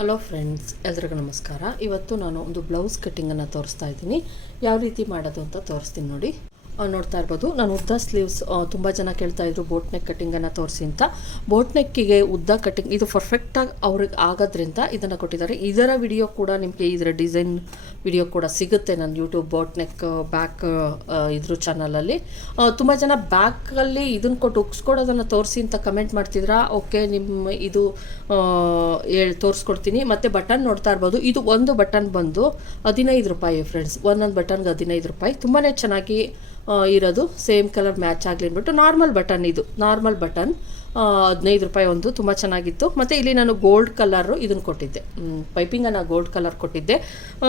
Hello friends, ಎಲ್ರಿಗೂ ನಮಸ್ಕಾರ. ಇವತ್ತು ನಾನು ಒಂದು ಬ್ಲೌಸ್ ಕಟ್ಟಿಂಗನ್ನು ತೋರಿಸ್ತಾ ಇದ್ದೀನಿ. ಯಾವ ರೀತಿ ಮಾಡೋದು ಅಂತ ತೋರಿಸ್ತೀನಿ ನೋಡಿ. ನೋಡ್ತಾ ಇರ್ಬೋದು, ನಾನು ಉದ್ದ ಸ್ಲೀವ್ಸ್ ತುಂಬ ಜನ ಕೇಳ್ತಾ ಇದ್ರು ಬೋಟ್ ನೆಕ್ ಕಟ್ಟಿಂಗನ್ನು ತೋರಿಸಿ ಅಂತ. ಬೋಟ್ ನೆಕ್ಕಿಗೆ ಉದ್ದ ಕಟ್ಟಿಂಗ್ ಇದು ಪರ್ಫೆಕ್ಟಾಗಿ ಅವ್ರಿಗೆ ಆಗೋದ್ರಿಂದ ಇದನ್ನು ಕೊಟ್ಟಿದ್ದಾರೆ. ಇದರ ವಿಡಿಯೋ ಕೂಡ ನಿಮಗೆ ಇದರ ಡಿಸೈನ್ ವಿಡಿಯೋ ಕೂಡ ಸಿಗುತ್ತೆ ನನ್ನ ಯೂಟ್ಯೂಬ್ ಬೋಟ್ ನೆಕ್ ಬ್ಯಾಕ್ ಇದ್ರ ಚಾನಲಲ್ಲಿ. ತುಂಬ ಜನ ಬ್ಯಾಕಲ್ಲಿ ಇದನ್ನು ಕೊಟ್ಟು ಉಗ್ಸ್ಕೊಡೋದನ್ನು ತೋರಿಸಿ ಅಂತ ಕಮೆಂಟ್ ಮಾಡ್ತಿದ್ರಾ. ಓಕೆ, ನಿಮ್ಮ ಇದು ತೋರಿಸ್ಕೊಡ್ತೀನಿ. ಮತ್ತು ಬಟನ್ ನೋಡ್ತಾ ಇರ್ಬೋದು, ಇದು ಒಂದು ಬಟನ್ ಬಂದು 15 ರೂಪಾಯಿ ಫ್ರೆಂಡ್ಸ್. ಒಂದೊಂದು ಬಟನ್ಗೆ 15 ರೂಪಾಯಿ. ತುಂಬಾ ಚೆನ್ನಾಗಿ ಇರೋದು, ಸೇಮ್ ಕಲರ್ ಮ್ಯಾಚ್ ಆಗಲಿ ಅಂದ್ಬಿಟ್ಟು ನಾರ್ಮಲ್ ಬಟನ್. ಇದು ನಾರ್ಮಲ್ ಬಟನ್ 15 ರೂಪಾಯಿ ಒಂದು. ತುಂಬ ಚೆನ್ನಾಗಿತ್ತು. ಮತ್ತು ಇಲ್ಲಿ ನಾನು ಗೋಲ್ಡ್ ಕಲರು ಇದನ್ನು ಕೊಟ್ಟಿದ್ದೆ, ಪೈಪಿಂಗನ್ನು ಗೋಲ್ಡ್ ಕಲರ್ ಕೊಟ್ಟಿದ್ದೆ.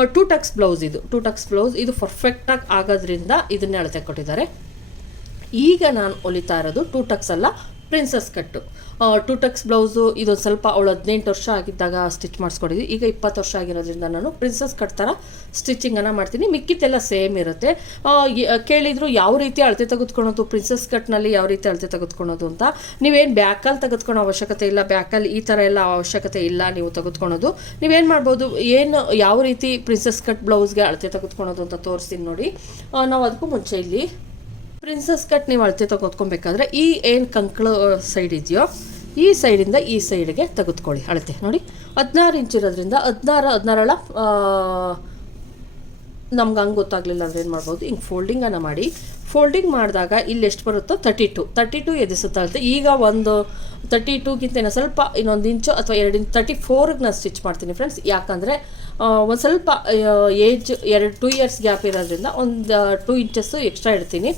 2 ಟಕ್ಸ್ ಬ್ಲೌಸ್ ಇದು, 2 ಟಕ್ಸ್ ಬ್ಲೌಸ್. ಇದು ಪರ್ಫೆಕ್ಟಾಗಿ ಆಗೋದ್ರಿಂದ ಇದನ್ನೇ ಅಳತೆ ಕೊಟ್ಟಿದ್ದಾರೆ. ಈಗ ನಾನು ಹೊಲಿತಾ ಇರೋದು 2 ಟಕ್ಸ್ ಅಲ್ಲ, ಪ್ರಿನ್ಸಸ್ ಕಟ್ಟು. 2 ಟಕ್ಸ್ ಬ್ಲೌಸು ಇದೊಂದು ಸ್ವಲ್ಪ ಅವಳು 18 ವರ್ಷ ಆಗಿದ್ದಾಗ ಸ್ಟಿಚ್ ಮಾಡಿಸ್ಕೊಂಡಿದ್ವಿ. ಈಗ 20 ವರ್ಷ ಆಗಿರೋದ್ರಿಂದ ನಾನು ಪ್ರಿನ್ಸಸ್ ಕಟ್ ಥರ ಸ್ಟಿಚಿಂಗನ್ನು ಮಾಡ್ತೀನಿ. ಮಿಕ್ಕಿದ್ದೆಲ್ಲ ಸೇಮ್ ಇರುತ್ತೆ. ಕೇಳಿದ್ರು ಯಾವ ರೀತಿ ಅಳತೆ ತೆಗೆದುಕೊಳೋದು, ಪ್ರಿನ್ಸಸ್ ಕಟ್ನಲ್ಲಿ ಯಾವ ರೀತಿ ಅಳತೆ ತೆಗೆದುಕೊಳೋದು ಅಂತ. ನೀವೇನು ಬ್ಯಾಕಲ್ಲಿ ತೆಗೆದುಕೊಳ್ಳೋ ಅವಶ್ಯಕತೆ ಇಲ್ಲ, ಬ್ಯಾಕಲ್ಲಿ ಈ ಥರ ಎಲ್ಲ ಅವಶ್ಯಕತೆ ಇಲ್ಲ. ನೀವು ತೆಗೆದುಕೊಳೋದು ನೀವೇನು ಮಾಡ್ಬೋದು, ಏನು ಯಾವ ರೀತಿ ಪ್ರಿನ್ಸಸ್ ಕಟ್ ಬ್ಲೌಸ್ಗೆ ಅಳತೆ ತೆಗೆದುಕೊಳೋದು ಅಂತ ತೋರಿಸ್ತೀನಿ ನೋಡಿ. ನಾವು ಅದಕ್ಕೂ ಮುಂಚೆ ಇಲ್ಲಿ ಪ್ರಿನ್ಸಸ್ ಕಟ್ ನೀವು ಅಳತೆ ತೆಗೆದುಕೊಬೇಕಾದ್ರೆ ಈ ಏನು ಕಂಕಳು ಸೈಡ್ ಇದೆಯೋ ಈ ಸೈಡಿಂದ ಈ ಸೈಡ್ಗೆ ತೆಗೆದುಕೊಳ್ಳಿ ಅಳತೆ ನೋಡಿ. 16 ಇಂಚ್ ಇರೋದ್ರಿಂದ 16 ನಮ್ಗೆ ಹಂಗೆ ಗೊತ್ತಾಗಲಿಲ್ಲ ಅಂದರೆ ಏನು ಮಾಡ್ಬೋದು, ಹಿಂಗೆ ಫೋಲ್ಡಿಂಗನ್ನು ಮಾಡಿ. ಫೋಲ್ಡಿಂಗ್ ಮಾಡಿದಾಗ ಇಲ್ಲಿ ಎಷ್ಟು ಬರುತ್ತೋ 32 ಎದಿಸುತ್ತಾ ಅಳತೆ. ಈಗ ಒಂದು 32ಗಿಂತ ಸ್ವಲ್ಪ ಇನ್ನೊಂದು ಇಂಚು ಅಥವಾ 2 ಇಂಚ್ 34ಗೆ ನಾನು ಸ್ಟಿಚ್ ಮಾಡ್ತೀನಿ ಫ್ರೆಂಡ್ಸ್. ಯಾಕಂದರೆ ಒಂದು ಸ್ವಲ್ಪ ಏಜ್ 2 ಇಯರ್ಸ್ ಗ್ಯಾಪ್ ಇರೋದ್ರಿಂದ ಒಂದು 2 ಇಂಚಸ್ಸು ಎಕ್ಸ್ಟ್ರಾ ಇಡ್ತೀನಿ.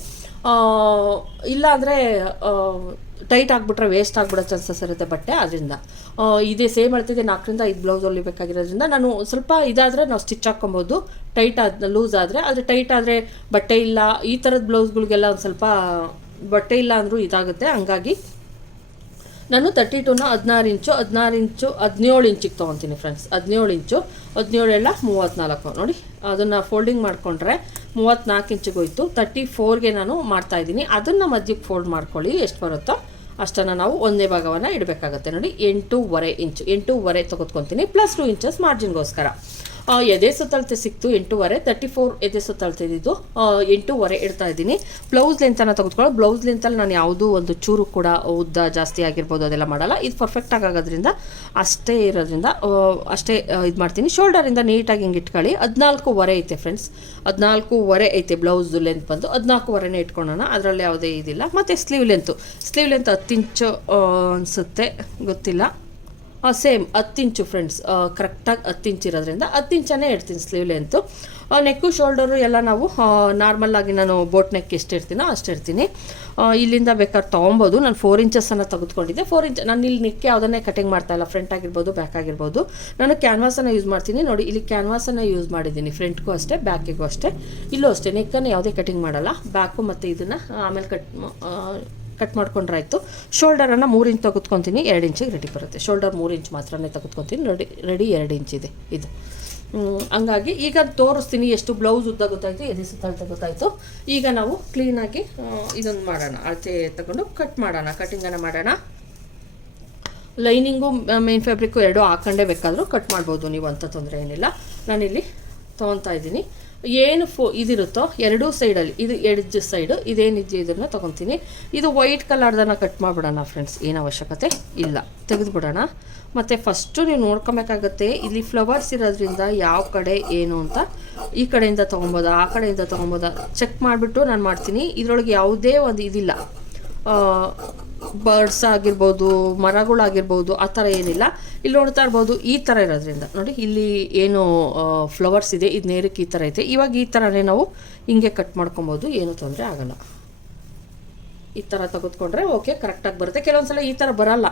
ಇಲ್ಲ ಅಂದರೆ ಟೈಟ್ ಆಗಿಬಿಟ್ರೆ ವೇಸ್ಟ್ ಆಗಿಬಿಡೋ ಚಾನ್ಸಸ್ ಇರುತ್ತೆ ಬಟ್ಟೆ. ಅದರಿಂದ ಇದೇ ಸೇಮ್ ಅಳ್ತಿದೆ 4 ರಿಂದ 5 ಬ್ಲೌಸ್ ಹೊಲಿಬೇಕಾಗಿರೋದ್ರಿಂದ ನಾನು ಸ್ವಲ್ಪ ಇದಾದರೆ ನಾವು ಸ್ಟಿಚ್ ಹಾಕ್ಕೊಬೋದು, ಟೈಟ್ ಲೂಸ್ ಆದರೆ. ಆದರೆ ಟೈಟ್ ಆದರೆ ಬಟ್ಟೆ ಇಲ್ಲ, ಈ ಥರದ ಬ್ಲೌಸ್ಗಳಿಗೆಲ್ಲ ಒಂದು ಸ್ವಲ್ಪ ಬಟ್ಟೆ ಇಲ್ಲ ಅಂದರೂ ಇದಾಗುತ್ತೆ. ಹಂಗಾಗಿ ನಾನು 32ನ 16 ಇಂಚು 17 ಇಂಚಿಗೆ ತೊಗೊತೀನಿ ಫ್ರೆಂಡ್ಸ್. 17 ಇಂಚು 17 ಎಲ್ಲ 34 ನೋಡಿ. ಅದನ್ನು ಫೋಲ್ಡಿಂಗ್ ಮಾಡಿಕೊಂಡ್ರೆ 34 ಇಂಚಿಗೆ ಹೋಯ್ತು. 34ಗೆ ನಾನು ಮಾಡ್ತಾಯಿದ್ದೀನಿ. ಅದನ್ನು ಮಧ್ಯಕ್ಕೆ ಫೋಲ್ಡ್ ಮಾಡ್ಕೊಳ್ಳಿ, ಎಷ್ಟು ಬರುತ್ತೋ ಅಷ್ಟನ್ನು ನಾವು ಒಂದೇ ಭಾಗವನ್ನು ಇಡಬೇಕಾಗತ್ತೆ ನೋಡಿ. 8.5 ಇಂಚು 8.5 ತೆಗೆದುಕೊತೀನಿ, ಪ್ಲಸ್ 2 ಇಂಚಸ್ ಮಾರ್ಜಿನ್ಗೋಸ್ಕರ. ಎದೆ ಸುತ್ತಳತೆ ಸಿಕ್ತು 8.5. 34 ಎದೆ ಸುತ್ತಳತೆ ಇದ್ದು 8.5 ಇಡ್ತಾ ಇದ್ದೀನಿ. ಬ್ಲೌಸ್ ಲೆಂತನ್ನು ತೆಗೆದುಕೊಳ್ಳೋ. ಬ್ಲೌಸ್ ಲೆಂತಲ್ಲಿ ನಾನು ಯಾವುದೂ ಒಂದು ಚೂರು ಕೂಡ ಉದ್ದ ಜಾಸ್ತಿ ಆಗಿರ್ಬೋದು ಅದೆಲ್ಲ ಮಾಡಲ್ಲ. ಇದು ಪರ್ಫೆಕ್ಟಾಗಿ ಆಗೋದ್ರಿಂದ ಅಷ್ಟೇ ಇರೋದ್ರಿಂದ ಅಷ್ಟೇ ಇದು ಮಾಡ್ತೀನಿ. ಶೋಲ್ಡರಿಂದ ನೀಟಾಗಿ ಹಿಂಗೆ ಇಟ್ಕೊಳ್ಳಿ. 14.5 ಐತೆ ಫ್ರೆಂಡ್ಸ್, 14.5 ಐತೆ ಬ್ಲೌಸ್ ಲೆಂತ್ ಬಂದು. 14.5ನೇ ಇಟ್ಕೊಳ್ಳೋಣ, ಅದರಲ್ಲಿ ಯಾವುದೇ ಇದಿಲ್ಲ. ಮತ್ತು ಸ್ಲೀವ್ ಲೆಂತ್ 10 ಇಂಚು ಅನಿಸುತ್ತೆ, ಗೊತ್ತಿಲ್ಲ. ಸೇಮ್ 10 ಇಂಚು ಫ್ರೆಂಡ್ಸ್, ಕರೆಕ್ಟಾಗಿ 10 ಇಂಚ್ ಇರೋದ್ರಿಂದ 10 ಇಂಚನ್ನೇ ಇಡ್ತೀನಿ ಸ್ಲೀವ್ ಲೆಂತು. ನೆಕ್ಕು ಶೋಲ್ಡರು ಎಲ್ಲ ನಾವು ನಾರ್ಮಲ್ಲಾಗಿ ನಾನು ಬೋಟ್ ನೆಕ್ ಎಷ್ಟು ಇರ್ತೀನೋ ಅಷ್ಟು ಇರ್ತೀನಿ. ಇಲ್ಲಿಂದ ಬೇಕಾದ್ರೆ ತೊಗೊಬೋದು. ನಾನು 4 ಇಂಚಸ್ಸನ್ನು ತೆಗೆದುಕೊಂಡಿದ್ದೆ. 4 ಇಂಚ್ ನಾನು ಇಲ್ಲಿ ನೆಕ್ ಯಾವುದನ್ನೇ ಕಟಿಂಗ್ ಮಾಡ್ತಾಯಿಲ್ಲ, ಫ್ರಂಟ್ ಆಗಿರ್ಬೋದು ಬ್ಯಾಕ್ ಆಗಿರ್ಬೋದು. ನಾನು ಕ್ಯಾನ್ವಾಸನ್ನು ಯೂಸ್ ಮಾಡ್ತೀನಿ ನೋಡಿ. ಇಲ್ಲಿ ಕ್ಯಾನ್ವಾಸನ್ನು ಯೂಸ್ ಮಾಡಿದ್ದೀನಿ, ಫ್ರಂಟ್ಗೂ ಅಷ್ಟೇ ಬ್ಯಾಕಿಗೂ ಅಷ್ಟೇ. ಇಲ್ಲೂ ಅಷ್ಟೇ ನೆಕ್ಕನ್ನು ಯಾವುದೇ ಕಟಿಂಗ್ ಮಾಡಲ್ಲ. ಬ್ಯಾಕು ಮತ್ತು ಇದನ್ನು ಆಮೇಲೆ ಕಟ್ ಮಾಡ್ಕೊಂಡ್ರಾಯ್ತು. ಶೋಲ್ಡರನ್ನು 3 ಇಂಚ್ ತೆಗೆದುಕೊತೀನಿ, 2 ಇಂಚಿಗೆ ರೆಡಿ ಬರುತ್ತೆ. ಶೋಲ್ಡರ್ 3 ಇಂಚ್ ಮಾತ್ರನೇ ತೆಗೆದುಕೊತೀನಿ, ರೆಡಿ 2 ಇಂಚ್ ಇದೆ ಇದು. ಹಂಗಾಗಿ ಈಗ ತೋರಿಸ್ತೀನಿ ಎಷ್ಟು ಬ್ಲೌಸ್ ಉದ್ದ ಗೊತ್ತಾಯಿತು, ಎದೆ ಸುತ್ತಳತೆ ಗೊತ್ತಾಯಿತು. ಈಗ ನಾವು ಕ್ಲೀನಾಗಿ ಇದನ್ನು ಮಾಡೋಣ, ಅಳತೆ ತಗೊಂಡು ಕಟ್ ಮಾಡೋಣ, ಕಟಿಂಗನ್ನು ಮಾಡೋಣ. ಲೈನಿಂಗು ಮೇನ್ ಫ್ಯಾಬ್ರಿಕ್ಕು 2 ಹಾಕೊಂಡೇ ಬೇಕಾದರೂ ಕಟ್ ಮಾಡ್ಬೋದು ನೀವು, ಅಂತ ತೊಂದರೆ ಏನಿಲ್ಲ. ನಾನಿಲ್ಲಿ ತೊಗೊತಾ ಇದ್ದೀನಿ. ಏನು ಇದಿರುತ್ತೋ ಎರಡೂ ಸೈಡಲ್ಲಿ, ಇದು ಎಡ್ಜ್ ಸೈಡು ಇದೇನಿದೆಯೋ ಇದನ್ನು ತೊಗೊತೀನಿ. ಇದು ವೈಟ್ ಕಲರ್ದನ್ನು ಕಟ್ ಮಾಡಿಬಿಡೋಣ ಫ್ರೆಂಡ್ಸ್, ಏನು ಅವಶ್ಯಕತೆ ಇಲ್ಲ, ತೆಗೆದುಬಿಡೋಣ. ಮತ್ತು ಫಸ್ಟು ನೀವು ನೋಡ್ಕೊಬೇಕಾಗತ್ತೆ, ಇಲ್ಲಿ ಫ್ಲವರ್ಸ್ ಇರೋದ್ರಿಂದ ಯಾವ ಕಡೆ ಏನು ಅಂತ. ಈ ಕಡೆಯಿಂದ ತೊಗೊಬೋದಾ ಆ ಕಡೆಯಿಂದ ತೊಗೊಬೋದಾ ಚೆಕ್ ಮಾಡಿಬಿಟ್ಟು ನಾನು ಮಾಡ್ತೀನಿ. ಇದರೊಳಗೆ ಯಾವುದೇ ಒಂದು ಇದಿಲ್ಲ, ಬರ್ಡ್ಸ್ ಆಗಿರ್ಬೋದು, ಮರಗಳಾಗಿರ್ಬೋದು, ಆ ಥರ ಏನಿಲ್ಲ. ಇಲ್ಲಿ ನೋಡ್ತಾ ಇರ್ಬೋದು, ಈ ಥರ ಇರೋದ್ರಿಂದ ನೋಡಿ, ಇಲ್ಲಿ ಏನು ಫ್ಲವರ್ಸ್ ಇದೆ ಇದು ನೇರಕ್ಕೆ ಈ ಥರ ಐತೆ. ಇವಾಗ ಈ ಥರನೇ ನಾವು ಹಿಂಗೆ ಕಟ್ ಮಾಡ್ಕೊಬೋದು, ಏನೂ ತೊಂದರೆ ಆಗೋಲ್ಲ. ಈ ಥರ ತೆಗೆದುಕೊಂಡ್ರೆ ಓಕೆ, ಕರೆಕ್ಟಾಗಿ ಬರುತ್ತೆ. ಕೆಲವೊಂದು ಸಲ ಈ ಥರ ಬರೋಲ್ಲ,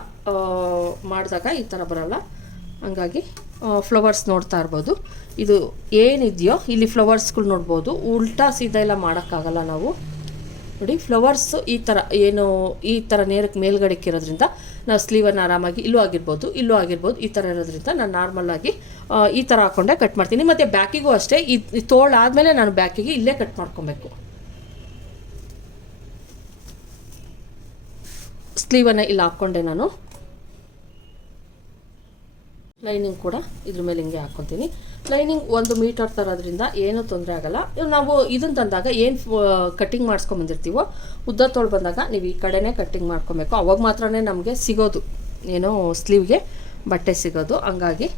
ಮಾಡಿದಾಗ ಈ ಥರ ಬರೋಲ್ಲ. ಹಂಗಾಗಿ ಫ್ಲವರ್ಸ್ ನೋಡ್ತಾ ಇರ್ಬೋದು. ಇದು ಏನಿದೆಯೋ ಇಲ್ಲಿ ಫ್ಲವರ್ಸ್ಗಳು ನೋಡ್ಬೋದು. ಉಲ್ಟಾ ಸೀದಾ ಎಲ್ಲ ಮಾಡೋಕ್ಕಾಗಲ್ಲ ನಾವು ನೋಡಿ. ಫ್ಲವರ್ಸ್ ಈ ಥರ ಏನು ಈ ಥರ ನೇರಕ್ಕೆ ಮೇಲ್ಗಡೆಗೆ ಇರೋದ್ರಿಂದ ನಾವು ಸ್ಲೀವನ್ನು ಆರಾಮಾಗಿ ಇಲ್ಲೂ ಆಗಿರ್ಬೋದು ಈ ಥರ ಇರೋದ್ರಿಂದ ನಾನು ನಾರ್ಮಲಾಗಿ ಈ ಥರ ಹಾಕ್ಕೊಂಡೆ ಕಟ್ ಮಾಡ್ತೀನಿ. ಮತ್ತು ಬ್ಯಾಕಿಗೂ ಅಷ್ಟೇ, ಈ ತೋಳಾದಮೇಲೆ ನಾನು ಬ್ಯಾಕಿಗೆ ಇಲ್ಲೇ ಕಟ್ ಮಾಡ್ಕೊಬೇಕು. ಸ್ಲೀವನ್ನು ಇಲ್ಲಿ ಹಾಕ್ಕೊಂಡೆ ನಾನು. ಲೈನಿಂಗ್ ಕೂಡ ಇದ್ರ ಮೇಲೆ ಹಿಂಗೆ ಹಾಕ್ಕೊತೀನಿ. ಲೈನಿಂಗ್ 1 ಮೀಟರ್ ತರೋದ್ರಿಂದ ಏನೂ ತೊಂದರೆ ಆಗೋಲ್ಲ. ನಾವು ಇದನ್ನು ತಂದಾಗ ಏನು ಕಟ್ಟಿಂಗ್ ಮಾಡಿಸ್ಕೊಂಬಂದಿರ್ತೀವೋ ಉದ್ದ ತೋಳು ಬಂದಾಗ ನೀವು ಈ ಕಡೆನೇ ಕಟ್ಟಿಂಗ್ ಮಾಡ್ಕೊಬೇಕು. ಅವಾಗ ಮಾತ್ರ ನಮಗೆ ಸಿಗೋದು ಏನೋ ಸ್ಲೀವ್ಗೆ ಬಟ್ಟೆ ಸಿಗೋದು. ಹಂಗಾಗಿ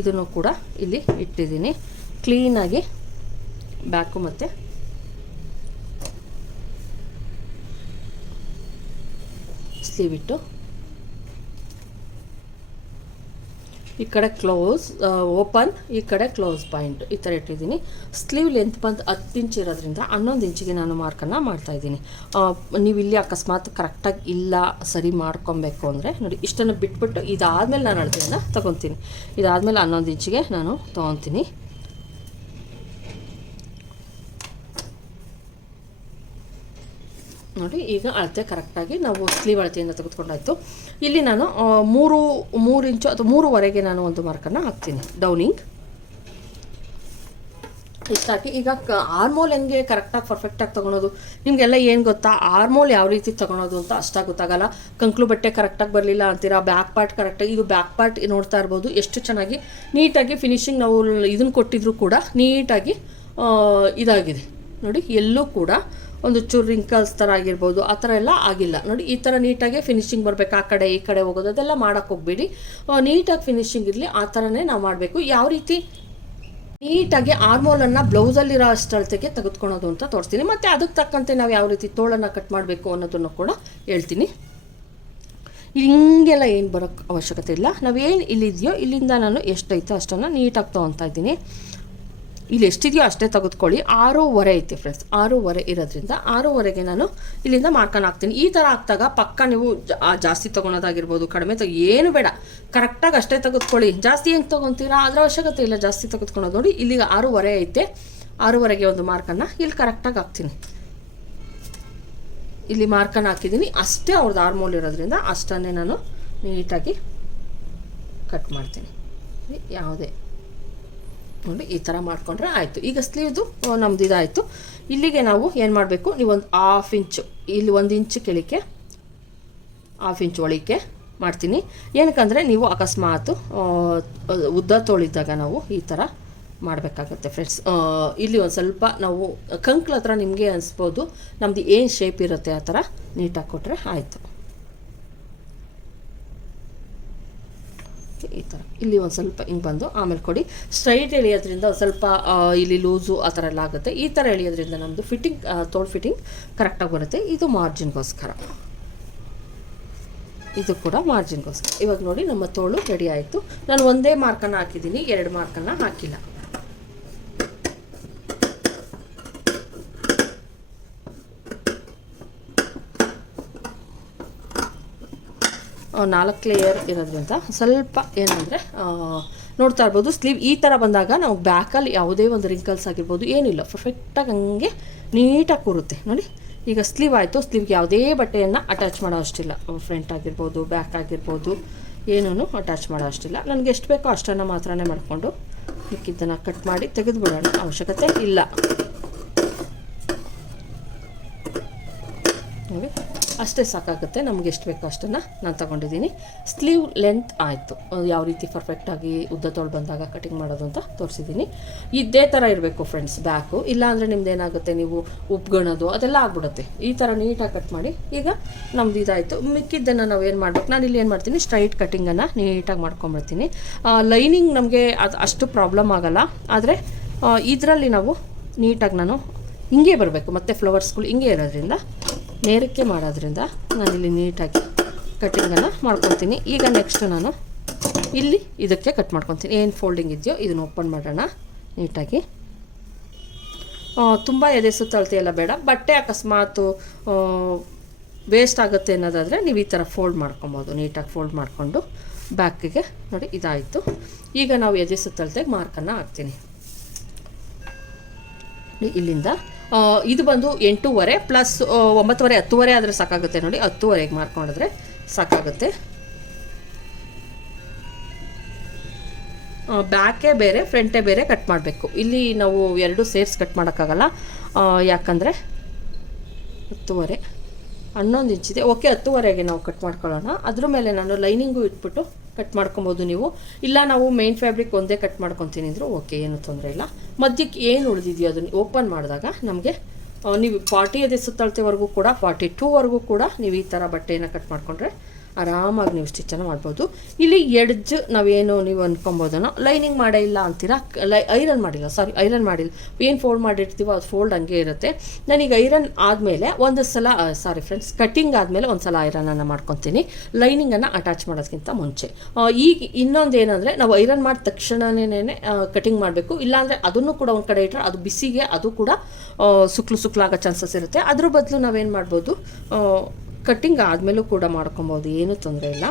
ಇದನ್ನು ಕೂಡ ಇಲ್ಲಿ ಇಟ್ಟಿದ್ದೀನಿ. ಕ್ಲೀನಾಗಿ ಬ್ಯಾಕು ಮತ್ತು ಸ್ಲೀವ್ ಇಟ್ಟು ಈ ಕಡೆ ಕ್ಲೋಸ್ ಓಪನ್, ಈ ಕಡೆ ಕ್ಲೋಸ್ ಪಾಯಿಂಟ್ ಈ ಥರ ಇಟ್ಟಿದ್ದೀನಿ. ಸ್ಲೀವ್ ಲೆಂತ್ ಬಂದು 10 ಇಂಚ್ ಇರೋದ್ರಿಂದ 11 ಇಂಚಿಗೆ ನಾನು ಮಾರ್ಕನ್ನು ಮಾಡ್ತಾಯಿದ್ದೀನಿ. ನೀವು ಇಲ್ಲಿ ಅಕಸ್ಮಾತ್ ಕರೆಕ್ಟಾಗಿ ಇಲ್ಲ ಸರಿ ಮಾಡ್ಕೊಬೇಕು ಅಂದರೆ ನೋಡಿ, ಇಷ್ಟನ್ನು ಬಿಟ್ಬಿಟ್ಟು ಇದಾದಮೇಲೆ ನಾನು ಅಳತೆಯನ್ನು ತೊಗೊತೀನಿ. ಇದಾದಮೇಲೆ 11 ಇಂಚಿಗೆ ನಾನು ತೊಗೊತೀನಿ. ನೋಡಿ, ಈಗ ಅಳತೆ ಕರೆಕ್ಟಾಗಿ ನಾವು ಸ್ಲೀವ್ ಅಳತೆಯಿಂದ ತೆಗೆದುಕೊಂಡಾಯಿತು. ಇಲ್ಲಿ ನಾನು 3 ಇಂಚು ಅಥವಾ 3ವರೆಗೆ ನಾನು ಒಂದು ಮಾರ್ಕನ್ನು ಹಾಕ್ತೀನಿ ಡೌನಿಂಗ್. ಇಷ್ಟಾಗಿ ಈಗ ಆರ್ಮೋಲ್ ಹೆಂಗೆ ಕರೆಕ್ಟಾಗಿ ಪರ್ಫೆಕ್ಟಾಗಿ ತೊಗೊಳೋದು ನಿಮಗೆಲ್ಲ ಏನು ಗೊತ್ತಾ, ಆರ್ಮೋಲ್ ಯಾವ ರೀತಿ ತೊಗೊಳೋದು ಅಂತ ಅಷ್ಟಾಗಿ ಗೊತ್ತಾಗಲ್ಲ. ಕಂಕ್ಲು ಬಟ್ಟೆ ಕರೆಕ್ಟಾಗಿ ಬರಲಿಲ್ಲ ಅಂತೀರಾ, ಬ್ಯಾಕ್ ಪಾರ್ಟ್ ಕರೆಕ್ಟಾಗಿ, ಇದು ಬ್ಯಾಕ್ ಪಾರ್ಟ್ ನೋಡ್ತಾ ಇರ್ಬೋದು ಎಷ್ಟು ಚೆನ್ನಾಗಿ ನೀಟಾಗಿ ಫಿನಿಶಿಂಗ್ ನಾವು ಇದನ್ನು ಕೊಟ್ಟಿದ್ರು ಕೂಡ ನೀಟಾಗಿ ಇದಾಗಿದೆ ನೋಡಿ. ಎಲ್ಲೂ ಕೂಡ ಒಂದು ಚೂರು ರಿಂಕಲ್ಸ್ ಥರ ಆಗಿರ್ಬೋದು ಆ ಥರ ಎಲ್ಲ ಆಗಿಲ್ಲ ನೋಡಿ. ಈ ಥರ ನೀಟಾಗಿ ಫಿನಿಶಿಂಗ್ ಬರಬೇಕು. ಆ ಕಡೆ ಈ ಕಡೆ ಹೋಗೋದು ಅದೆಲ್ಲ ಮಾಡೋಕ್ಕೆ ಹೋಗ್ಬೇಡಿ, ನೀಟಾಗಿ ಫಿನಿಶಿಂಗ್ ಇರಲಿ ಆ ಥರನೇ ನಾವು ಮಾಡಬೇಕು. ಯಾವ ರೀತಿ ನೀಟಾಗಿ ಆರ್ಮೋಲನ್ನು ಬ್ಲೌಸಲ್ಲಿರೋ ಅಷ್ಟು ಅಳತೆಗೆ ತೆಗೆದುಕೊಳೋದು ಅಂತ ತೋರಿಸ್ತೀನಿ. ಮತ್ತು ಅದಕ್ಕೆ ತಕ್ಕಂತೆ ನಾವು ಯಾವ ರೀತಿ ತೋಳನ್ನು ಕಟ್ ಮಾಡಬೇಕು ಅನ್ನೋದನ್ನು ಕೂಡ ಹೇಳ್ತೀನಿ. ಹಿಂಗೆಲ್ಲ ಏನು ಬರೋಕ್ಕೆ ಅವಶ್ಯಕತೆ ಇಲ್ಲ. ನಾವೇನು ಇಲ್ಲಿದೆಯೋ ಇಲ್ಲಿಂದ ನಾನು ಎಷ್ಟೈತೋ ಅಷ್ಟನ್ನು ನೀಟಾಗಿ ತೊಗೊತಾ ಇದ್ದೀನಿ. ಇಲ್ಲಿ ಎಷ್ಟಿದೆಯೋ ಅಷ್ಟೇ ತೆಗೆದುಕೊಳ್ಳಿ. 6.25 ಐತಿ ಫ್ರೆಂಡ್ಸ್. 6.25 ಇರೋದ್ರಿಂದ 6.25ಗೆ ನಾನು ಇಲ್ಲಿಂದ ಮಾರ್ಕನ್ನು ಹಾಕ್ತೀನಿ. ಈ ಥರ ಹಾಕಿದಾಗ ಪಕ್ಕ ನೀವು ಜಾಸ್ತಿ ತೊಗೊಳೋದಾಗಿರ್ಬೋದು ಕಡಿಮೆ ಏನು ಬೇಡ, ಕರೆಕ್ಟಾಗಿ ಅಷ್ಟೇ ತೆಗೆದುಕೊಳ್ಳಿ. ಜಾಸ್ತಿ ಹೆಂಗೆ ತೊಗೊತೀರಾ ಅದರ ಅವಶ್ಯಕತೆ ಇಲ್ಲ ಜಾಸ್ತಿ ತೆಗೆದುಕೊಳ್ಳೋದು. ನೋಡಿ, ಇಲ್ಲಿಗೆ 6.25 ಐತೆ. 6.25ಗೆ ಒಂದು ಮಾರ್ಕನ್ನು ಇಲ್ಲಿ ಕರೆಕ್ಟಾಗಿ ಹಾಕ್ತೀನಿ. ಇಲ್ಲಿ ಮಾರ್ಕನ್ನು ಹಾಕಿದ್ದೀನಿ ಅಷ್ಟೇ. ಅವ್ರದ್ದು ಆರ್ಮೋಲ್ ಇರೋದ್ರಿಂದ ಅಷ್ಟನ್ನೇ ನಾನು ನೀಟಾಗಿ ಕಟ್ ಮಾಡ್ತೀನಿ. ಯಾವುದೇ ನೋಡಿ ಈ ಥರ ಮಾಡಿಕೊಂಡ್ರೆ ಆಯಿತು. ಈಗ ಸ್ಲೀವ್ದು ನಮ್ದು ಇದಾಯಿತು. ಇಲ್ಲಿಗೆ ನಾವು ಏನು ಮಾಡಬೇಕು, ನೀವೊಂದು 1/2 ಇಂಚು ಇಲ್ಲಿ 1 ಇಂಚು ಕೆಳಕ್ಕೆ 1/2 ಇಂಚು ಒಳಗೆ ಮಾಡ್ತೀನಿ. ಏನಕ್ಕಂದರೆ ನೀವು ಅಕಸ್ಮಾತು ಉದ್ದ ತೋಳಿದ್ದಾಗ ನಾವು ಈ ಥರ ಮಾಡಬೇಕಾಗತ್ತೆ ಫ್ರೆಂಡ್ಸ್. ಇಲ್ಲಿ ಒಂದು ಸ್ವಲ್ಪ ನಾವು ಕಂಕ್ಲ ಹತ್ರ ನಿಮಗೆ ಅನಿಸ್ಬೋದು ನಮ್ಮದು ಏನು ಶೇಪ್ ಇರುತ್ತೆ ಆ ಥರ ನೀಟಾಗಿ ಕೊಟ್ಟರೆ ಆಯಿತು. ಈ ಥರ ಇಲ್ಲಿ ಒಂದು ಸ್ವಲ್ಪ ಹಿಂಗೆ ಬಂದು ಆಮೇಲೆ ಕೊಡಿ. ಸ್ಟ್ರೈಟ್ ಎಳೆಯೋದ್ರಿಂದ ಒಂದು ಸ್ವಲ್ಪ ಇಲ್ಲಿ ಲೂಸು ಆ ಥರ ಎಲ್ಲ ಆಗುತ್ತೆ. ಈ ಥರ ಎಳೆಯೋದ್ರಿಂದ ನಮ್ಮದು ಫಿಟ್ಟಿಂಗ್ ತೋಳು ಫಿಟ್ಟಿಂಗ್ ಕರೆಕ್ಟಾಗಿ ಬರುತ್ತೆ. ಇದು ಮಾರ್ಜಿನ್ಗೋಸ್ಕರ, ಇದು ಕೂಡ ಮಾರ್ಜಿನ್ಗೋಸ್ಕರ. ಇವಾಗ ನೋಡಿ ನಮ್ಮ ತೋಳು ರೆಡಿ ಆಯಿತು. ನಾನು ಒಂದೇ ಮಾರ್ಕನ್ನು ಹಾಕಿದ್ದೀನಿ, 2 ಮಾರ್ಕನ್ನು ಹಾಕಿಲ್ಲ. ನಾಲ್ಕು ಲೇಯರ್ ಇರೋದ್ರಿಂದ ಸ್ವಲ್ಪ ಏನಂದರೆ ನೋಡ್ತಾ ಇರ್ಬೋದು. ಸ್ಲೀವ್ ಈ ಥರ ಬಂದಾಗ ನಾವು ಬ್ಯಾಕಲ್ಲಿ ಯಾವುದೇ ಒಂದು ರಿಂಕಲ್ಸ್ ಆಗಿರ್ಬೋದು ಏನಿಲ್ಲ, ಪರ್ಫೆಕ್ಟಾಗಿ ಹಂಗೆ ನೀಟಾಗಿ ಕೂರುತ್ತೆ ನೋಡಿ. ಈಗ ಸ್ಲೀವ್ ಆಯಿತು. ಸ್ಲೀವ್ಗೆ ಯಾವುದೇ ಬಟ್ಟೆಯನ್ನು ಅಟ್ಯಾಚ್ ಮಾಡೋ ಅಷ್ಟಿಲ್ಲ. ಫ್ರಂಟ್ ಆಗಿರ್ಬೋದು ಬ್ಯಾಕ್ ಆಗಿರ್ಬೋದು ಏನೂ ಅಟ್ಯಾಚ್ ಮಾಡೋ ಅಷ್ಟಿಲ್ಲ. ನನಗೆ ಎಷ್ಟು ಬೇಕೋ ಅಷ್ಟನ್ನು ಮಾತ್ರನೇ ಮಾಡಿಕೊಂಡು ಮಿಕ್ಕಿದ್ದನ್ನು ಕಟ್ ಮಾಡಿ ತೆಗೆದುಬಿಡೋಣ, ಅವಶ್ಯಕತೆ ಇಲ್ಲ ನೋಡಿ. ಅಷ್ಟೇ ಸಾಕಾಗುತ್ತೆ. ನಮಗೆ ಎಷ್ಟು ಬೇಕೋ ಅಷ್ಟನ್ನು ನಾನು ತೊಗೊಂಡಿದ್ದೀನಿ. ಸ್ಲೀವ್ ಲೆಂತ್ ಆಯಿತು. ಯಾವ ರೀತಿ ಪರ್ಫೆಕ್ಟಾಗಿ ಉದ್ದ ತೋಳು ಬಂದಾಗ ಕಟಿಂಗ್ ಮಾಡೋದು ಅಂತ ತೋರಿಸಿದ್ದೀನಿ. ಇದೇ ಥರ ಇರಬೇಕು ಫ್ರೆಂಡ್ಸ್ ಬ್ಯಾಕು. ಇಲ್ಲಾಂದರೆ ನಿಮ್ದು ಏನಾಗುತ್ತೆ, ನೀವು ಉಪ್ಗೊಳೋದು ಅದೆಲ್ಲ ಆಗ್ಬಿಡುತ್ತೆ. ಈ ಥರ ನೀಟಾಗಿ ಕಟ್ ಮಾಡಿ. ಈಗ ನಮ್ದು ಇದಾಯಿತು. ಮಿಕ್ಕಿದ್ದನ್ನು ನಾವು ಏನು ಮಾಡಬೇಕು, ನಾನು ಇಲ್ಲಿ ಏನು ಮಾಡ್ತೀನಿ, ಸ್ಟ್ರೈಟ್ ಕಟ್ಟಿಂಗನ್ನು ನೀಟಾಗಿ ಮಾಡ್ಕೊಂಬಿಡ್ತೀನಿ. ಲೈನಿಂಗ್ ನಮಗೆ ಅದು ಅಷ್ಟು ಪ್ರಾಬ್ಲಮ್ ಆಗೋಲ್ಲ. ಆದರೆ ಇದರಲ್ಲಿ ನಾವು ನೀಟಾಗಿ ನಾನು ಹಿಂಗೆ ಬರಬೇಕು. ಮತ್ತು ಫ್ಲವರ್ಸ್ಗಳು ಹಿಂಗೆ ಇರೋದ್ರಿಂದ ನೇರಕ್ಕೆ ಮಾಡೋದ್ರಿಂದ ನಾನಿಲ್ಲಿ ನೀಟಾಗಿ ಕಟ್ಟಿಂಗನ್ನು ಮಾಡ್ಕೊತೀನಿ. ಈಗ ನೆಕ್ಸ್ಟ್ ನಾನು ಇಲ್ಲಿ ಇದಕ್ಕೆ ಕಟ್ ಮಾಡ್ಕೊತೀನಿ. ಏನು ಫೋಲ್ಡಿಂಗ್ ಇದೆಯೋ ಇದನ್ನು ಓಪನ್ ಮಾಡೋಣ ನೀಟಾಗಿ. ತುಂಬ ಎದೆ ಸುತ್ತಳತೆ ಎಲ್ಲ ಬೇಡ. ಬಟ್ಟೆ ಅಕಸ್ಮಾತು ವೇಸ್ಟ್ ಆಗುತ್ತೆ ಅನ್ನೋದಾದರೆ ನೀವು ಈ ಥರ ಫೋಲ್ಡ್ ಮಾಡ್ಕೊಬೋದು. ನೀಟಾಗಿ ಫೋಲ್ಡ್ ಮಾಡಿಕೊಂಡು ಬ್ಯಾಕಿಗೆ ನೋಡಿ ಇದಾಯಿತು. ಈಗ ನಾವು ಎದೆ ಸುತ್ತಳತೆಗೆ ಮಾರ್ಕನ್ನು ಹಾಕ್ತೀನಿ. ಇಲ್ಲಿಂದ ಇದು ಬಂದು 8.25 ಪ್ಲಸ್ 9.25 10.25 ಆದರೆ ಸಾಕಾಗುತ್ತೆ ನೋಡಿ. 10.25ಗೆ ಮಾರ್ಕೊಂಡಿದ್ರೆ ಸಾಕಾಗುತ್ತೆ. ಬ್ಯಾಕೇ ಬೇರೆ ಫ್ರಂಟೇ ಬೇರೆ ಕಟ್ ಮಾಡಬೇಕು. ಇಲ್ಲಿ ನಾವು 2 ಸೇರ್ಸ್ ಕಟ್ ಮಾಡೋಕ್ಕಾಗಲ್ಲ. ಯಾಕಂದರೆ 10.25 11 ಇಂಚಿದೆ. ಓಕೆ, 10.25ಗೆ ನಾವು ಕಟ್ ಮಾಡ್ಕೊಳ್ಳೋಣ. ಅದ್ರ ಮೇಲೆ ನಾನು ಲೈನಿಂಗು ಇಟ್ಬಿಟ್ಟು ಕಟ್ ಮಾಡ್ಕೊಬೋದು ನೀವು. ಇಲ್ಲ ನಾವು ಮೇನ್ ಫ್ಯಾಬ್ರಿಕ್ ಒಂದೇ ಕಟ್ ಮಾಡ್ಕೊತೀನಿ ಅಂದರೂ ಓಕೆ, ಏನೂ ತೊಂದರೆ ಇಲ್ಲ. ಮಧ್ಯಕ್ಕೆ ಏನು ಉಳಿದಿದೆಯೋ ಅದನ್ನು ಓಪನ್ ಮಾಡಿದಾಗ ನಮಗೆ ನೀವು 40 ಸುತ್ತಳತೆವರೆಗೂ ಕೂಡ 42ವರೆಗೂ ಕೂಡ ನೀವು ಈ ಥರ ಬಟ್ಟೆಯನ್ನು ಕಟ್ ಮಾಡಿಕೊಂಡ್ರೆ ಆರಾಮಾಗಿ ನೀವು ಸ್ಟಿಚ್ಚನ್ನು ಮಾಡ್ಬೋದು. ಇಲ್ಲಿ ಎಡ್ಜ್ ನಾವೇನು ನೀವು ಅಂದ್ಕೊಬೋದನೋ ಲೈನಿಂಗ್ ಮಾಡೇ ಇಲ್ಲ ಅಂತೀರಾ, ಐರನ್ ಮಾಡಿಲ್ಲ, ಐರನ್ ಮಾಡಿಲ್ಲ, ಏನು ಫೋಲ್ಡ್ ಮಾಡಿರ್ತೀವೋ ಅದು ಫೋಲ್ಡ್ ಹಂಗೆ ಇರುತ್ತೆ. ನಾನೀಗ ಐರನ್ ಆದಮೇಲೆ ಒಂದು ಸಲ ಫ್ರೆಂಡ್ಸ್ ಕಟ್ಟಿಂಗ್ ಆದಮೇಲೆ ಒಂದು ಸಲ ಐರನನ್ನು ಮಾಡ್ಕೊತೀನಿ, ಲೈನಿಂಗನ್ನು ಅಟ್ಯಾಚ್ ಮಾಡೋದಕ್ಕಿಂತ ಮುಂಚೆ. ಈಗ ಇನ್ನೊಂದು ಏನಂದರೆ ನಾವು ಐರನ್ ಮಾಡಿದ ತಕ್ಷಣನೇ ಕಟಿಂಗ್ ಮಾಡಬೇಕು, ಇಲ್ಲಾಂದರೆ ಅದನ್ನು ಕೂಡ ಒಂದು ಕಡೆ ಇಟ್ಟರೆ ಅದು ಬಿಸಿಗೆ ಅದು ಕೂಡ ಸುಕ್ಲಾಗೋ ಚಾನ್ಸಸ್ ಇರುತ್ತೆ. ಅದ್ರ ಬದಲು ನಾವೇನು ಮಾಡ್ಬೋದು, ಕಟ್ಟಿಂಗ್ ಆದಮೇಲೂ ಕೂಡ ಮಾಡ್ಕೊಬೋದು, ಏನೂ ತೊಂದರೆ ಇಲ್ಲ.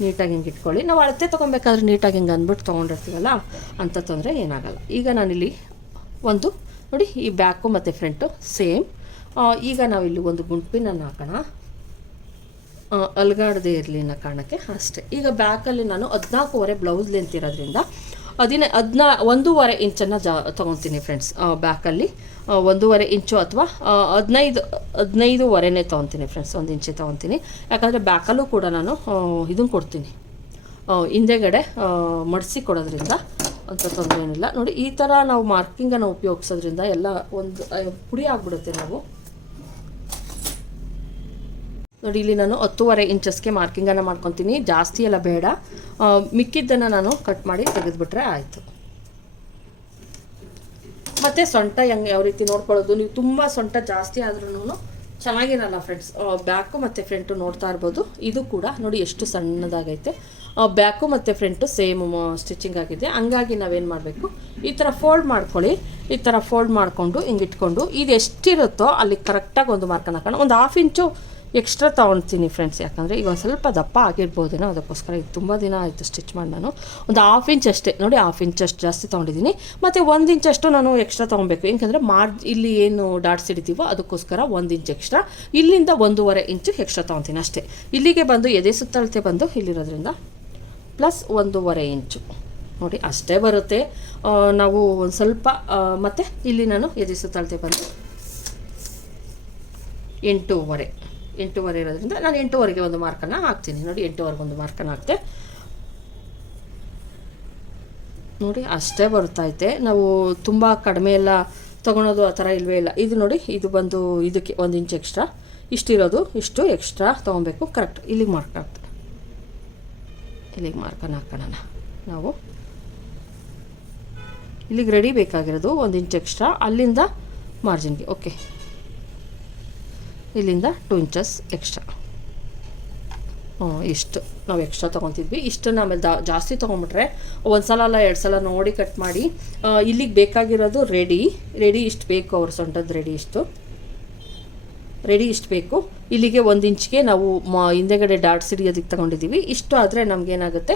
ನೀಟಾಗಿ ಹಿಂಗೆ ಇಟ್ಕೊಳ್ಳಿ. ನಾವು ಅಳತೆ ತೊಗೊಬೇಕಾದ್ರೆ ನೀಟಾಗಿ ಹಿಂಗೆ ಅಂದ್ಬಿಟ್ಟು ತೊಗೊಂಡಿರ್ತೀವಲ್ಲ, ಅಂಥ ತೊಂದರೆ ಏನಾಗಲ್ಲ. ಈಗ ನಾನಿಲ್ಲಿ ಒಂದು ನೋಡಿ, ಈ ಬ್ಯಾಕು ಮತ್ತು ಫ್ರಂಟು ಸೇಮ್. ಈಗ ನಾವಿಲ್ಲಿ ಒಂದು ಗುಂಪಿನನ್ನು ಹಾಕೋಣ, ಅಲ್ಗಾಡದೇ ಇರಲಿ ಅನ್ನೋ ಕಾರಣಕ್ಕೆ ಅಷ್ಟೇ. ಈಗ ಬ್ಯಾಕಲ್ಲಿ ನಾನು 14.5 ಬ್ಲೌಸ್ ಲೆಂತ್ ಇರೋದ್ರಿಂದ 1.5 ಇಂಚನ್ನು ತೊಗೊತೀನಿ ಫ್ರೆಂಡ್ಸ್. ಬ್ಯಾಕಲ್ಲಿ 1.5 ಇಂಚು ಅಥವಾ 15.5 ತೊಗೊತೀನಿ ಫ್ರೆಂಡ್ಸ್, 1 ಇಂಚೆ ತೊಗೊತೀನಿ. ಯಾಕಂದರೆ ಬ್ಯಾಕಲ್ಲೂ ಕೂಡ ನಾನು ಇದನ್ನು ಕೊಡ್ತೀನಿ, ಹಿಂದೆಗಡೆ ಮಡಿಸಿ ಕೊಡೋದ್ರಿಂದ ಅಂತ ತೊಂದರೆ ಏನಿಲ್ಲ. ನೋಡಿ ಈ ಥರ ನಾವು ಮಾರ್ಕಿಂಗನ್ನು ಉಪಯೋಗಿಸೋದ್ರಿಂದ ಎಲ್ಲ ಒಂದು ಪುಡಿ ಆಗಿಬಿಡುತ್ತೆ. ನಾವು ನೋಡಿ ಇಲ್ಲಿ ನಾನು 10.5 ಇಂಚಸ್ಗೆ ಮಾರ್ಕಿಂಗನ್ನು ಮಾಡ್ಕೊತೀನಿ, ಜಾಸ್ತಿ ಎಲ್ಲ ಬೇಡ. ಮಿಕ್ಕಿದ್ದನ್ನು ನಾನು ಕಟ್ ಮಾಡಿ ತೆಗೆದುಬಿಟ್ರೆ ಆಯಿತು. ಮತ್ತು ಸೊಂಟ ಯಾವ ರೀತಿ ನೋಡ್ಕೊಳ್ಳೋದು, ನೀವು ತುಂಬ ಸೊಂಟ ಜಾಸ್ತಿ ಆದ್ರೂ ಚೆನ್ನಾಗಿರಲ್ಲ ಫ್ರೆಂಡ್ಸ್. ಬ್ಯಾಕು ಮತ್ತು ಫ್ರಂಟು ನೋಡ್ತಾ ಇರ್ಬೋದು, ಇದು ಕೂಡ ನೋಡಿ ಎಷ್ಟು ಸಣ್ಣದಾಗೈತೆ. ಬ್ಯಾಕು ಮತ್ತು ಫ್ರಂಟು ಸೇಮ್ ಸ್ಟಿಚಿಂಗ್ ಆಗಿದೆ. ಹಂಗಾಗಿ ನಾವೇನು ಮಾಡಬೇಕು, ಈ ಥರ ಫೋಲ್ಡ್ ಮಾಡ್ಕೊಳ್ಳಿ. ಈ ಥರ ಫೋಲ್ಡ್ ಮಾಡಿಕೊಂಡು ಹಿಂಗೆ ಇಟ್ಕೊಂಡು ಇದು ಎಷ್ಟಿರುತ್ತೋ ಅಲ್ಲಿ ಕರೆಕ್ಟಾಗಿ ಒಂದು ಮಾರ್ಕನ್ನು ಹಾಕೋಣ. ಒಂದು 1/2 ಇಂಚು ಎಕ್ಸ್ಟ್ರಾ ತೊಗೊಳ್ತೀನಿ ಫ್ರೆಂಡ್ಸ್, ಯಾಕಂದರೆ ಈಗ ಒಂದು ಸ್ವಲ್ಪ ದಪ್ಪ ಆಗಿರ್ಬೋದೇನೋ, ಅದಕ್ಕೋಸ್ಕರ ಇದು ತುಂಬ ದಿನ ಆಯಿತು ಸ್ಟಿಚ್ ಮಾಡಿ. ನಾನು ಒಂದು 1/2 ಇಂಚ್ ಅಷ್ಟೇ ನೋಡಿ, 1/2 ಇಂಚ್ ಅಷ್ಟು ಜಾಸ್ತಿ ತೊಗೊಂಡಿದ್ದೀನಿ. ಮತ್ತು 1 ಇಂಚಷ್ಟು ನಾನು ಎಕ್ಸ್ಟ್ರಾ ತೊಗೊಬೇಕು, ಏಕೆಂದರೆ ಇಲ್ಲಿ ಏನು ಡಾಟ್ಸ್ ಹಿಡಿತೀವೋ ಅದಕ್ಕೋಸ್ಕರ 1 ಇಂಚ್ ಎಕ್ಸ್ಟ್ರಾ. ಇಲ್ಲಿಂದ 1.5 ಇಂಚು ಎಕ್ಸ್ಟ್ರಾ ತೊಗೊತೀನಿ ಅಷ್ಟೇ. ಇಲ್ಲಿಗೆ ಬಂದು ಎದೆ ಸುತ್ತಳತೆ ಬಂದು ಇಲ್ಲಿರೋದ್ರಿಂದ ಪ್ಲಸ್ 1.5 ಇಂಚು ನೋಡಿ ಅಷ್ಟೇ ಬರುತ್ತೆ. ನಾವು ಒಂದು ಸ್ವಲ್ಪ ಮತ್ತು ಇಲ್ಲಿ ನಾನು ಎದೆ ಸುತ್ತಳತೆ ಬಂದು 8.5 ಇರೋದ್ರಿಂದ ನಾನು 8.5ಗೆ ಒಂದು ಮಾರ್ಕನ್ನು ಹಾಕ್ತೀನಿ. ನೋಡಿ 8.5ಗೆ ಒಂದು ಮಾರ್ಕನ್ನು ಹಾಕ್ತೆ ನೋಡಿ, ಅಷ್ಟೇ ಬರ್ತೈತೆ. ನಾವು ತುಂಬ ಕಡಿಮೆ ಎಲ್ಲ ತೊಗೊಳೋದು ಆ ಥರ ಇಲ್ಲವೇ ಇಲ್ಲ. ಇದು ನೋಡಿ, ಇದು ಬಂದು ಇದಕ್ಕೆ 1 ಇಂಚ್ ಎಕ್ಸ್ಟ್ರಾ, ಇಷ್ಟಿರೋದು ಇಷ್ಟು ಎಕ್ಸ್ಟ್ರಾ ತೊಗೊಬೇಕು. ಕರೆಕ್ಟ್ ಇಲ್ಲಿಗೆ ಮಾರ್ಕ್ ಹಾಕ್ತೀನಿ, ಇಲ್ಲಿಗೆ ಮಾರ್ಕನ್ನು ಹಾಕೋಣ. ನಾವು ಇಲ್ಲಿಗೆ ರೆಡಿ ಬೇಕಾಗಿರೋದು 1 ಇಂಚ್ ಎಕ್ಸ್ಟ್ರಾ, ಅಲ್ಲಿಂದ ಮಾರ್ಜಿನ್ಗೆ ಓಕೆ, ಇಲ್ಲಿಂದ 2 ಇಂಚಸ್ ಎಕ್ಸ್ಟ್ರಾ. ಇಷ್ಟು ನಾವು ಎಕ್ಸ್ಟ್ರಾ ತೊಗೊತಿದ್ವಿ. ಇಷ್ಟನ್ನು ಆಮೇಲೆ ಜಾಸ್ತಿ ತೊಗೊಂಬಿಟ್ರೆ ಒಂದು ಸಲ ಅಲ್ಲ 2 ಸಲ ನೋಡಿ ಕಟ್ ಮಾಡಿ. ಇಲ್ಲಿಗೆ ಬೇಕಾಗಿರೋದು ರೆಡಿ ಇಷ್ಟು ಬೇಕು, ಅವ್ರ ಸೊಂಟದ ರೆಡಿ ಇಷ್ಟು ಬೇಕು. ಇಲ್ಲಿಗೆ 1 ಇಂಚ್ಗೆ ನಾವು ಹಿಂದೆಗಡೆ ಡಾಟ್ಸ್ ಹಿಡಿಯೋದಕ್ಕೆ ತೊಗೊಂಡಿದ್ದೀವಿ. ಇಷ್ಟು ಆದರೆ ನಮಗೇನಾಗುತ್ತೆ,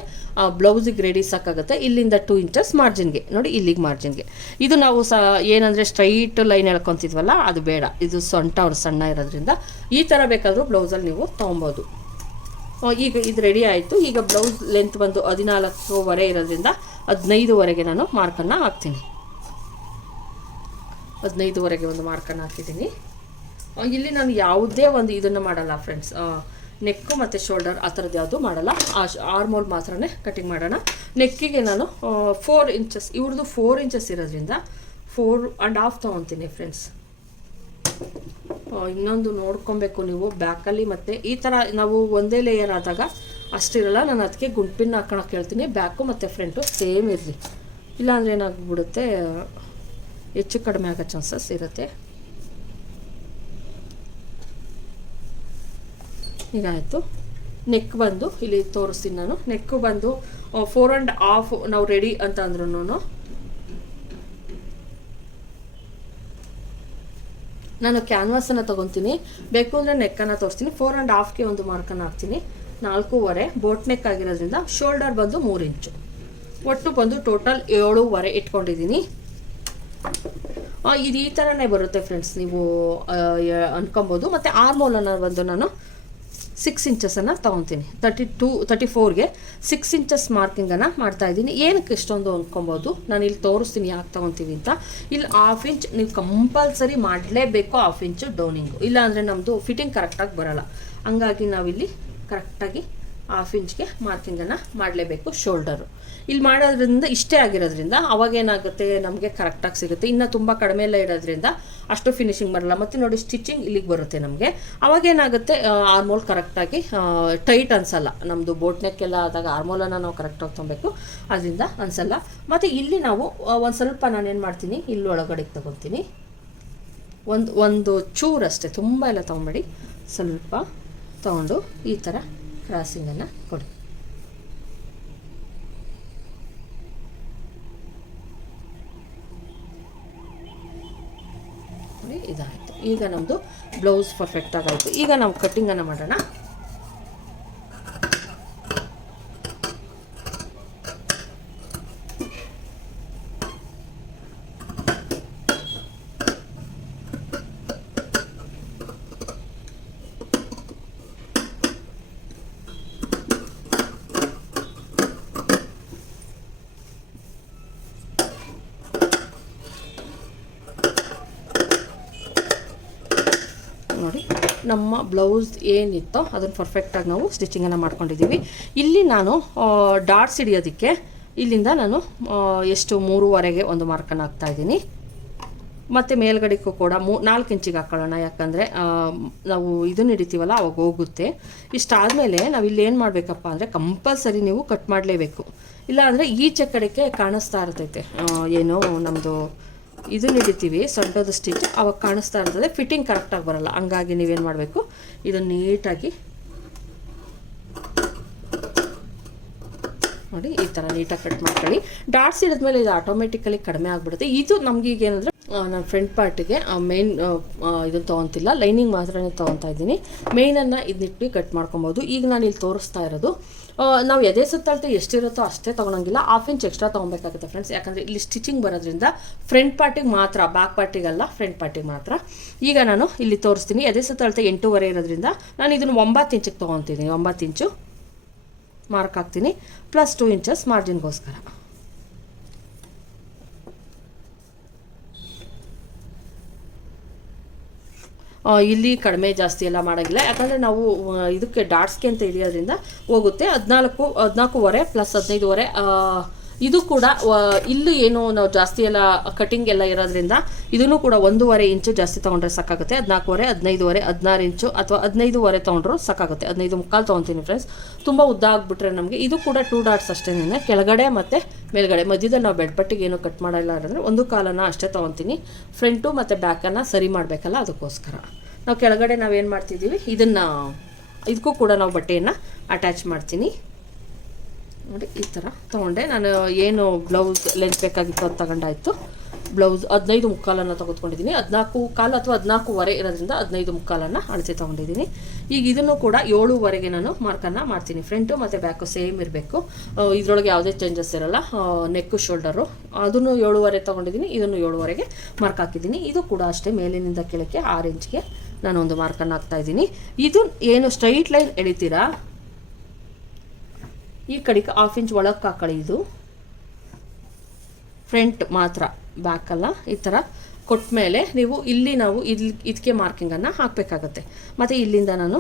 ಬ್ಲೌಸಿಗೆ ರೆಡಿ ಸಾಕಾಗುತ್ತೆ. ಇಲ್ಲಿಂದ 2 ಇಂಚಸ್ ಮಾರ್ಜಿನ್ಗೆ ನೋಡಿ, ಇಲ್ಲಿಗೆ ಮಾರ್ಜಿನ್ಗೆ. ಇದು ನಾವು ಏನಂದರೆ ಸ್ಟ್ರೈಟ್ ಲೈನ್ ಎಳ್ಕೊತಿದ್ವಲ್ಲ, ಅದು ಬೇಡ. ಇದು ಸೊಂಟ ಅವ್ರು ಸಣ್ಣ ಇರೋದ್ರಿಂದ ಈ ಥರ ಬೇಕಾದರೂ ಬ್ಲೌಸಲ್ಲಿ ನೀವು ತೊಗೊಬೋದು. ಈಗ ಇದು ರೆಡಿ ಆಯಿತು. ಈಗ ಬ್ಲೌಸ್ ಲೆಂತ್ ಬಂದು 14.5 ಇರೋದ್ರಿಂದ 15ವರೆಗೆ ನಾನು ಮಾರ್ಕನ್ನು ಹಾಕ್ತೀನಿ. 15ವರೆಗೆ ಒಂದು ಮಾರ್ಕನ್ನು ಹಾಕಿದ್ದೀನಿ. ಇಲ್ಲಿ ನಾನು ಯಾವುದೇ ಒಂದು ಇದನ್ನು ಮಾಡಲ್ಲ ಫ್ರೆಂಡ್ಸ್, ನೆಕ್ಕು ಮತ್ತು ಶೋಲ್ಡರ್ ಆ ಥರದ್ದು ಯಾವುದೂ ಮಾಡಲ್ಲ. ಆರ್ಮೋಲ್ ಮಾತ್ರನೇ ಕಟಿಂಗ್ ಮಾಡೋಣ. ನೆಕ್ಕಿಗೆ ನಾನು 4 ಇಂಚಸ್, ಇವ್ರದ್ದು 4 ಇಂಚಸ್ ಇರೋದ್ರಿಂದ 4.5 ತೊಗೊತೀನಿ ಫ್ರೆಂಡ್ಸ್. ಇನ್ನೊಂದು ನೋಡ್ಕೊಬೇಕು ನೀವು ಬ್ಯಾಕಲ್ಲಿ, ಮತ್ತು ಈ ಥರ ನಾವು ಒಂದೇ ಲೇಯರ್ ಆದಾಗ ಅಷ್ಟಿರಲ್ಲ. ನಾನು ಅದಕ್ಕೆ ಗುಂಪಿನ ಹಾಕೋಣಕ್ಕೆ ಹೇಳ್ತೀನಿ. ಬ್ಯಾಕು ಮತ್ತು ಫ್ರಂಟು ಸೇಮ್ ಇರಲಿ, ಇಲ್ಲಾಂದರೆ ಏನಾಗ್ಬಿಡುತ್ತೆ, ಹೆಚ್ಚು ಕಡಿಮೆ ಆಗೋ ಚಾನ್ಸಸ್ ಇರುತ್ತೆ. ಈಗ ಆಯಿತು. ನೆಕ್ ಬಂದು ಇಲ್ಲಿ ತೋರಿಸ್ತೀನಿ ನಾನು. ನೆಕ್ಕು ಬಂದು 4.5 ನಾವು ರೆಡಿ ಅಂತ ಅಂದ್ರೂ ನಾನು ಕ್ಯಾನ್ವಾಸನ್ನು ತೊಗೊತೀನಿ. ಬೇಕು ಅಂದರೆ ನೆಕ್ಕನ್ನು ತೋರಿಸ್ತೀನಿ. 4.5ಗೆ ಒಂದು ಮಾರ್ಕನ್ನು ಹಾಕ್ತೀನಿ. 4.5 ಬೋಟ್ ನೆಕ್ ಆಗಿರೋದ್ರಿಂದ ಶೋಲ್ಡರ್ ಬಂದು 3 ಇಂಚು, ಒಟ್ಟು ಬಂದು ಟೋಟಲ್ 7.5 ಇಟ್ಕೊಂಡಿದ್ದೀನಿ. ಇದು ಈ ಥರನೇ ಬರುತ್ತೆ ಫ್ರೆಂಡ್ಸ್, ನೀವು ಅಂದ್ಕೊಬೋದು. ಮತ್ತು ಆರ್ಮೋಲನ್ನು ಬಂದು ನಾನು 6 ಇಂಚಸನ್ನು ತೊಗೊತೀನಿ. 34ಗೆ 6 ಇಂಚಸ್ ಮಾರ್ಕಿಂಗನ್ನು ಮಾಡ್ತಾಯಿದ್ದೀನಿ. ಏನಕ್ಕೆ ಇಷ್ಟೊಂದು ಅಂದ್ಕೊಬೋದು, ನಾನು ಇಲ್ಲಿ ತೋರಿಸ್ತೀನಿ ಯಾಕೆ ತೊಗೊತೀವಿ ಅಂತ. ಇಲ್ಲಿ 1/2 ಇಂಚ್ ನೀವು ಕಂಪಲ್ಸರಿ ಮಾಡಲೇಬೇಕು, 1/2 ಇಂಚು ಡೌನಿಂಗು, ಇಲ್ಲಾಂದರೆ ನಮ್ಮದು ಫಿಟ್ಟಿಂಗ್ ಕರೆಕ್ಟಾಗಿ ಬರೋಲ್ಲ. ಹಂಗಾಗಿ ನಾವಿಲ್ಲಿ ಕರೆಕ್ಟಾಗಿ ಹಾಫ್ ಇಂಚ್ಗೆ ಮಾರ್ಕಿಂಗನ್ನು ಮಾಡಲೇಬೇಕು. ಶೋಲ್ಡರು ಇಲ್ಲಿ ಮಾಡೋದ್ರಿಂದ ಇಷ್ಟೇ ಆಗಿರೋದ್ರಿಂದ ಅವಾಗೇನಾಗುತ್ತೆ ನಮಗೆ ಕರೆಕ್ಟಾಗಿ ಸಿಗುತ್ತೆ. ಇನ್ನು ತುಂಬ ಕಡಿಮೆ ಎಲ್ಲ ಇರೋದ್ರಿಂದ ಅಷ್ಟು ಫಿನಿಶಿಂಗ್ ಬರಲ್ಲ. ಮತ್ತು ನೋಡಿ ಸ್ಟಿಚಿಂಗ್ ಇಲ್ಲಿಗೆ ಬರುತ್ತೆ ನಮಗೆ. ಅವಾಗೇನಾಗುತ್ತೆ ಆರ್ಮೋಲ್ ಕರೆಕ್ಟಾಗಿ ಟೈಟ್ ಅನಿಸಲ್ಲ. ನಮ್ಮದು ಬೋಟ್ ನೆಕ್ಕೆಲ್ಲ ಆದಾಗ ಆರ್ಮೋಲನ್ನು ನಾವು ಕರೆಕ್ಟಾಗಿ ತೊಗೊಬೇಕು, ಅದರಿಂದ ಅನಿಸಲ್ಲ. ಮತ್ತು ಇಲ್ಲಿ ನಾವು ಒಂದು ಸ್ವಲ್ಪ ನಾನೇನು ಮಾಡ್ತೀನಿ, ಇಲ್ಲಿ ಒಳಗಡೆಗೆ ತೊಗೊತೀನಿ. ಒಂದು ಚೂರಷ್ಟೇ, ತುಂಬ ಎಲ್ಲ ತೊಗೊಬೇಡಿ, ಸ್ವಲ್ಪ ತೊಗೊಂಡು ಈ ಥರ ಕ್ರಾಸಿಂಗನ್ನು ಕೊಡಿ. ಇದಾಯಿತು. ಈಗ ನಮ್ಮದು ಬ್ಲೌಸ್ ಪರ್ಫೆಕ್ಟಾಗಿ ಆಯಿತು. ಈಗ ನಾವು ಕಟ್ಟಿಂಗನ್ನು ಮಾಡೋಣ. ನೋಡಿ ನಮ್ಮ ಬ್ಲೌಸ್ ಏನಿತ್ತೋ ಅದನ್ನು ಪರ್ಫೆಕ್ಟಾಗಿ ನಾವು ಸ್ಟಿಚಿಂಗನ್ನು ಮಾಡ್ಕೊಂಡಿದ್ದೀವಿ. ಇಲ್ಲಿ ನಾನು ಡಾಟ್ಸ್ ಹಿಡಿಯೋದಕ್ಕೆ ಇಲ್ಲಿಂದ ನಾನು ಎಷ್ಟು 3.5ಗೆ ಒಂದು ಮಾರ್ಕನ್ನು ಹಾಕ್ತಾಯಿದ್ದೀನಿ. ಮತ್ತು ಮೇಲ್ಗಡೆಗೂ ಕೂಡ 4 ಇಂಚಿಗೆ ಹಾಕ್ಕೊಳ್ಳೋಣ, ಯಾಕಂದರೆ ನಾವು ಇದನ್ನು ಹಿಡಿತೀವಲ್ಲ ಅವಾಗ ಹೋಗುತ್ತೆ. ಇಷ್ಟಾದಮೇಲೆ ನಾವು ಇಲ್ಲಿ ಏನು ಮಾಡಬೇಕಪ್ಪ ಅಂದರೆ ಕಂಪಲ್ಸರಿ ನೀವು ಕಟ್ ಮಾಡಲೇಬೇಕು. ಇಲ್ಲ ಅಂದರೆ ಈಚೆ ಕಡೆಗೆ ಕಾಣಿಸ್ತಾ ಇರ್ತೈತೆ, ಏನೋ ನಮ್ಮದು ಇದನ್ನು ಹಿಡಿತೀವಿ ಸೊಂಟದ ಸ್ಟಿಚ್, ಅವಾಗ ಕಾಣಿಸ್ತಾ ಇರ್ತದೆ, ಫಿಟ್ಟಿಂಗ್ ಕರೆಕ್ಟಾಗಿ ಬರಲ್ಲ. ಹಂಗಾಗಿ ನೀವೇನು ಮಾಡಬೇಕು, ಇದನ್ನು ನೀಟಾಗಿ ನೋಡಿ ಈ ಥರ ನೀಟಾಗಿ ಕಟ್ ಮಾಡ್ಕೊಳ್ಳಿ. ಡಾಟ್ಸ್ ಹಿಡಿದ್ಮೇಲೆ ಇದು ಆಟೋಮೆಟಿಕಲಿ ಕಡಿಮೆ ಆಗಿಬಿಡುತ್ತೆ. ಇದು ನಮ್ಗೆ ಈಗ ಏನಂದರೆ ನಾನು ಫ್ರಂಟ್ ಪಾರ್ಟಿಗೆ ಮೇನ್ ಇದನ್ನು ತೊಗೊತಿಲ್ಲ, ಲೈನಿಂಗ್ ಮಾತ್ರನೇ ತೊಗೊತಾ ಇದ್ದೀನಿ. ಮೇಯ್ನನ್ನು ಇದನ್ನಿಟ್ಟು ಕಟ್ ಮಾಡ್ಕೊಬೋದು. ಈಗ ನಾನು ಇಲ್ಲಿ ತೋರಿಸ್ತಾ ಇರೋದು ನಾವು ಎದೆ ಸುತ್ತಳತೆ ಎಷ್ಟಿರುತ್ತೋ ಅಷ್ಟೇ ತೊಗೊಳಂಗಿಲ್ಲ, 1/2 ಇಂಚ್ ಎಕ್ಸ್ಟ್ರಾ ತೊಗೊಬೇಕಾಗುತ್ತೆ ಫ್ರೆಂಡ್ಸ್. ಯಾಕಂದರೆ ಇಲ್ಲಿ ಸ್ಟಿಚಿಂಗ್ ಬರೋದ್ರಿಂದ ಫ್ರಂಟ್ ಪಾರ್ಟಿಗೆ ಮಾತ್ರ, ಬ್ಯಾಕ್ ಪಾರ್ಟಿಗಲ್ಲ, ಫ್ರಂಟ್ ಪಾರ್ಟಿಗೆ ಮಾತ್ರ. ಈಗ ನಾನು ಇಲ್ಲಿ ತೋರಿಸ್ತೀನಿ. ಎದೆ ಸುತ್ತಳತೆ 8.5 ಇರೋದ್ರಿಂದ ನಾನು ಇದನ್ನು 9 ಇಂಚಿಗೆ ತೊಗೊತೀನಿ. 9 ಇಂಚು ಮಾರ್ಕ್ ಹಾಕ್ತೀನಿ, ಪ್ಲಸ್ 2 ಇಂಚಸ್ ಮಾರ್ಜಿನ್ಗೋಸ್ಕರ. ಇಲ್ಲಿ ಕಡಿಮೆ ಜಾಸ್ತಿ ಎಲ್ಲ ಮಾಡೋಂಗಿಲ್ಲ, ಯಾಕಂದರೆ ನಾವು ಇದಕ್ಕೆ ಡಾಟ್ಸ್ಗೆ ಅಂತ ಹಿಡಿಯೋದ್ರಿಂದ ಹೋಗುತ್ತೆ. 14.5 ಪ್ಲಸ್ 15.5. ಇದು ಕೂಡ ಇಲ್ಲೂ ಏನು ನಾವು ಜಾಸ್ತಿ ಎಲ್ಲ ಕಟಿಂಗ್ ಎಲ್ಲ ಇರೋದ್ರಿಂದ ಇದನ್ನು ಕೂಡ 1.5 ಇಂಚು ಜಾಸ್ತಿ ತೊಗೊಂಡ್ರೆ ಸಾಕಾಗುತ್ತೆ. 14.5, 15.5, 16 ಇಂಚು ಅಥವಾ 15.5 ತೊಗೊಂಡ್ರು ಸಾಕಾಗುತ್ತೆ. 15.25 ತೊಗೊತೀನಿ ಫ್ರೆಂಡ್ಸ್. ತುಂಬ ಉದ್ದ ಆಗಿಬಿಟ್ರೆ ನಮಗೆ ಇದು ಕೂಡ 2 ಡಾಟ್ಸ್ ಅಷ್ಟೇ, ಕೆಳಗಡೆ ಮತ್ತು ಮೇಲ್ಗಡೆ. ಮಧ್ಯದಲ್ಲಿ ನಾವು ಬೆಡ್ಪಟ್ಟಿಗೆ ಏನು ಕಟ್ ಮಾಡೋಲ್ಲ ಅಂದರೆ 1 ಕಾಲನ್ನು ಅಷ್ಟೇ ತೊಗೊತೀನಿ. ಫ್ರಂಟು ಮತ್ತು ಬ್ಯಾಕನ್ನು ಸರಿ ಮಾಡಬೇಕಲ್ಲ, ಅದಕ್ಕೋಸ್ಕರ ನಾವು ಕೆಳಗಡೆ ನಾವೇನು ಮಾಡ್ತಿದ್ದೀವಿ, ಇದಕ್ಕೂ ಕೂಡ ನಾವು ಬಟ್ಟೆಯನ್ನು ಅಟ್ಯಾಚ್ ಮಾಡ್ತೀನಿ. ನೋಡಿ ಈ ಥರ ತೊಗೊಂಡೆ. ನಾನು ಏನು ಬ್ಲೌಸ್ ಲೆಂತ್ ಬೇಕಾಗಿತ್ತು ಅದು ತಗೊಂಡಾಯಿತು. ಬ್ಲೌಸ್ 15.25 ತೆಗೆದುಕೊಂಡಿದ್ದೀನಿ. 14.25 ಅಥವಾ 14.25 ಇರೋದ್ರಿಂದ 15.25 ಅಳತೆ ತೊಗೊಂಡಿದ್ದೀನಿ. ಈಗ ಇದನ್ನು ಕೂಡ 7.5ಗೆ ನಾನು ಮಾರ್ಕನ್ನು ಮಾಡ್ತೀನಿ. ಫ್ರಂಟು ಮತ್ತು ಬ್ಯಾಕು ಸೇಮ್ ಇರಬೇಕು, ಇದರೊಳಗೆ ಯಾವುದೇ ಚೇಂಜಸ್ ಇರೋಲ್ಲ. ನೆಕ್ಕು ಶೋಲ್ಡರು ಅದನ್ನು 7.5 ತೊಗೊಂಡಿದ್ದೀನಿ, ಇದನ್ನು 7.5ಗೆ ಮಾರ್ಕ್ ಹಾಕಿದ್ದೀನಿ. ಇದು ಕೂಡ ಅಷ್ಟೇ, ಮೇಲಿನಿಂದ ಕೆಳಕ್ಕೆ 6 ಇಂಚ್ಗೆ ನಾನು ಒಂದು ಮಾರ್ಕನ್ನು ಹಾಕ್ತಾಯಿದ್ದೀನಿ. ಇದು ಏನು ಸ್ಟ್ರೈಟ್ ಲೈನ್ ಎಳಿತೀರಾ, ಈ ಕಡೆಗೆ 1/2 ಇಂಚ್ ಒಳಗೆ ಹಾಕೊಳ್ಳಿ. ಇದು ಫ್ರಂಟ್ ಮಾತ್ರ, ಬ್ಯಾಕಲ್ಲ. ಈ ಥರ ಕೊಟ್ಟ ಮೇಲೆ ನೀವು ಇಲ್ಲಿ ನಾವು ಇದಕ್ಕೆ ಮಾರ್ಕಿಂಗನ್ನು ಹಾಕಬೇಕಾಗತ್ತೆ. ಮತ್ತು ಇಲ್ಲಿಂದ ನಾನು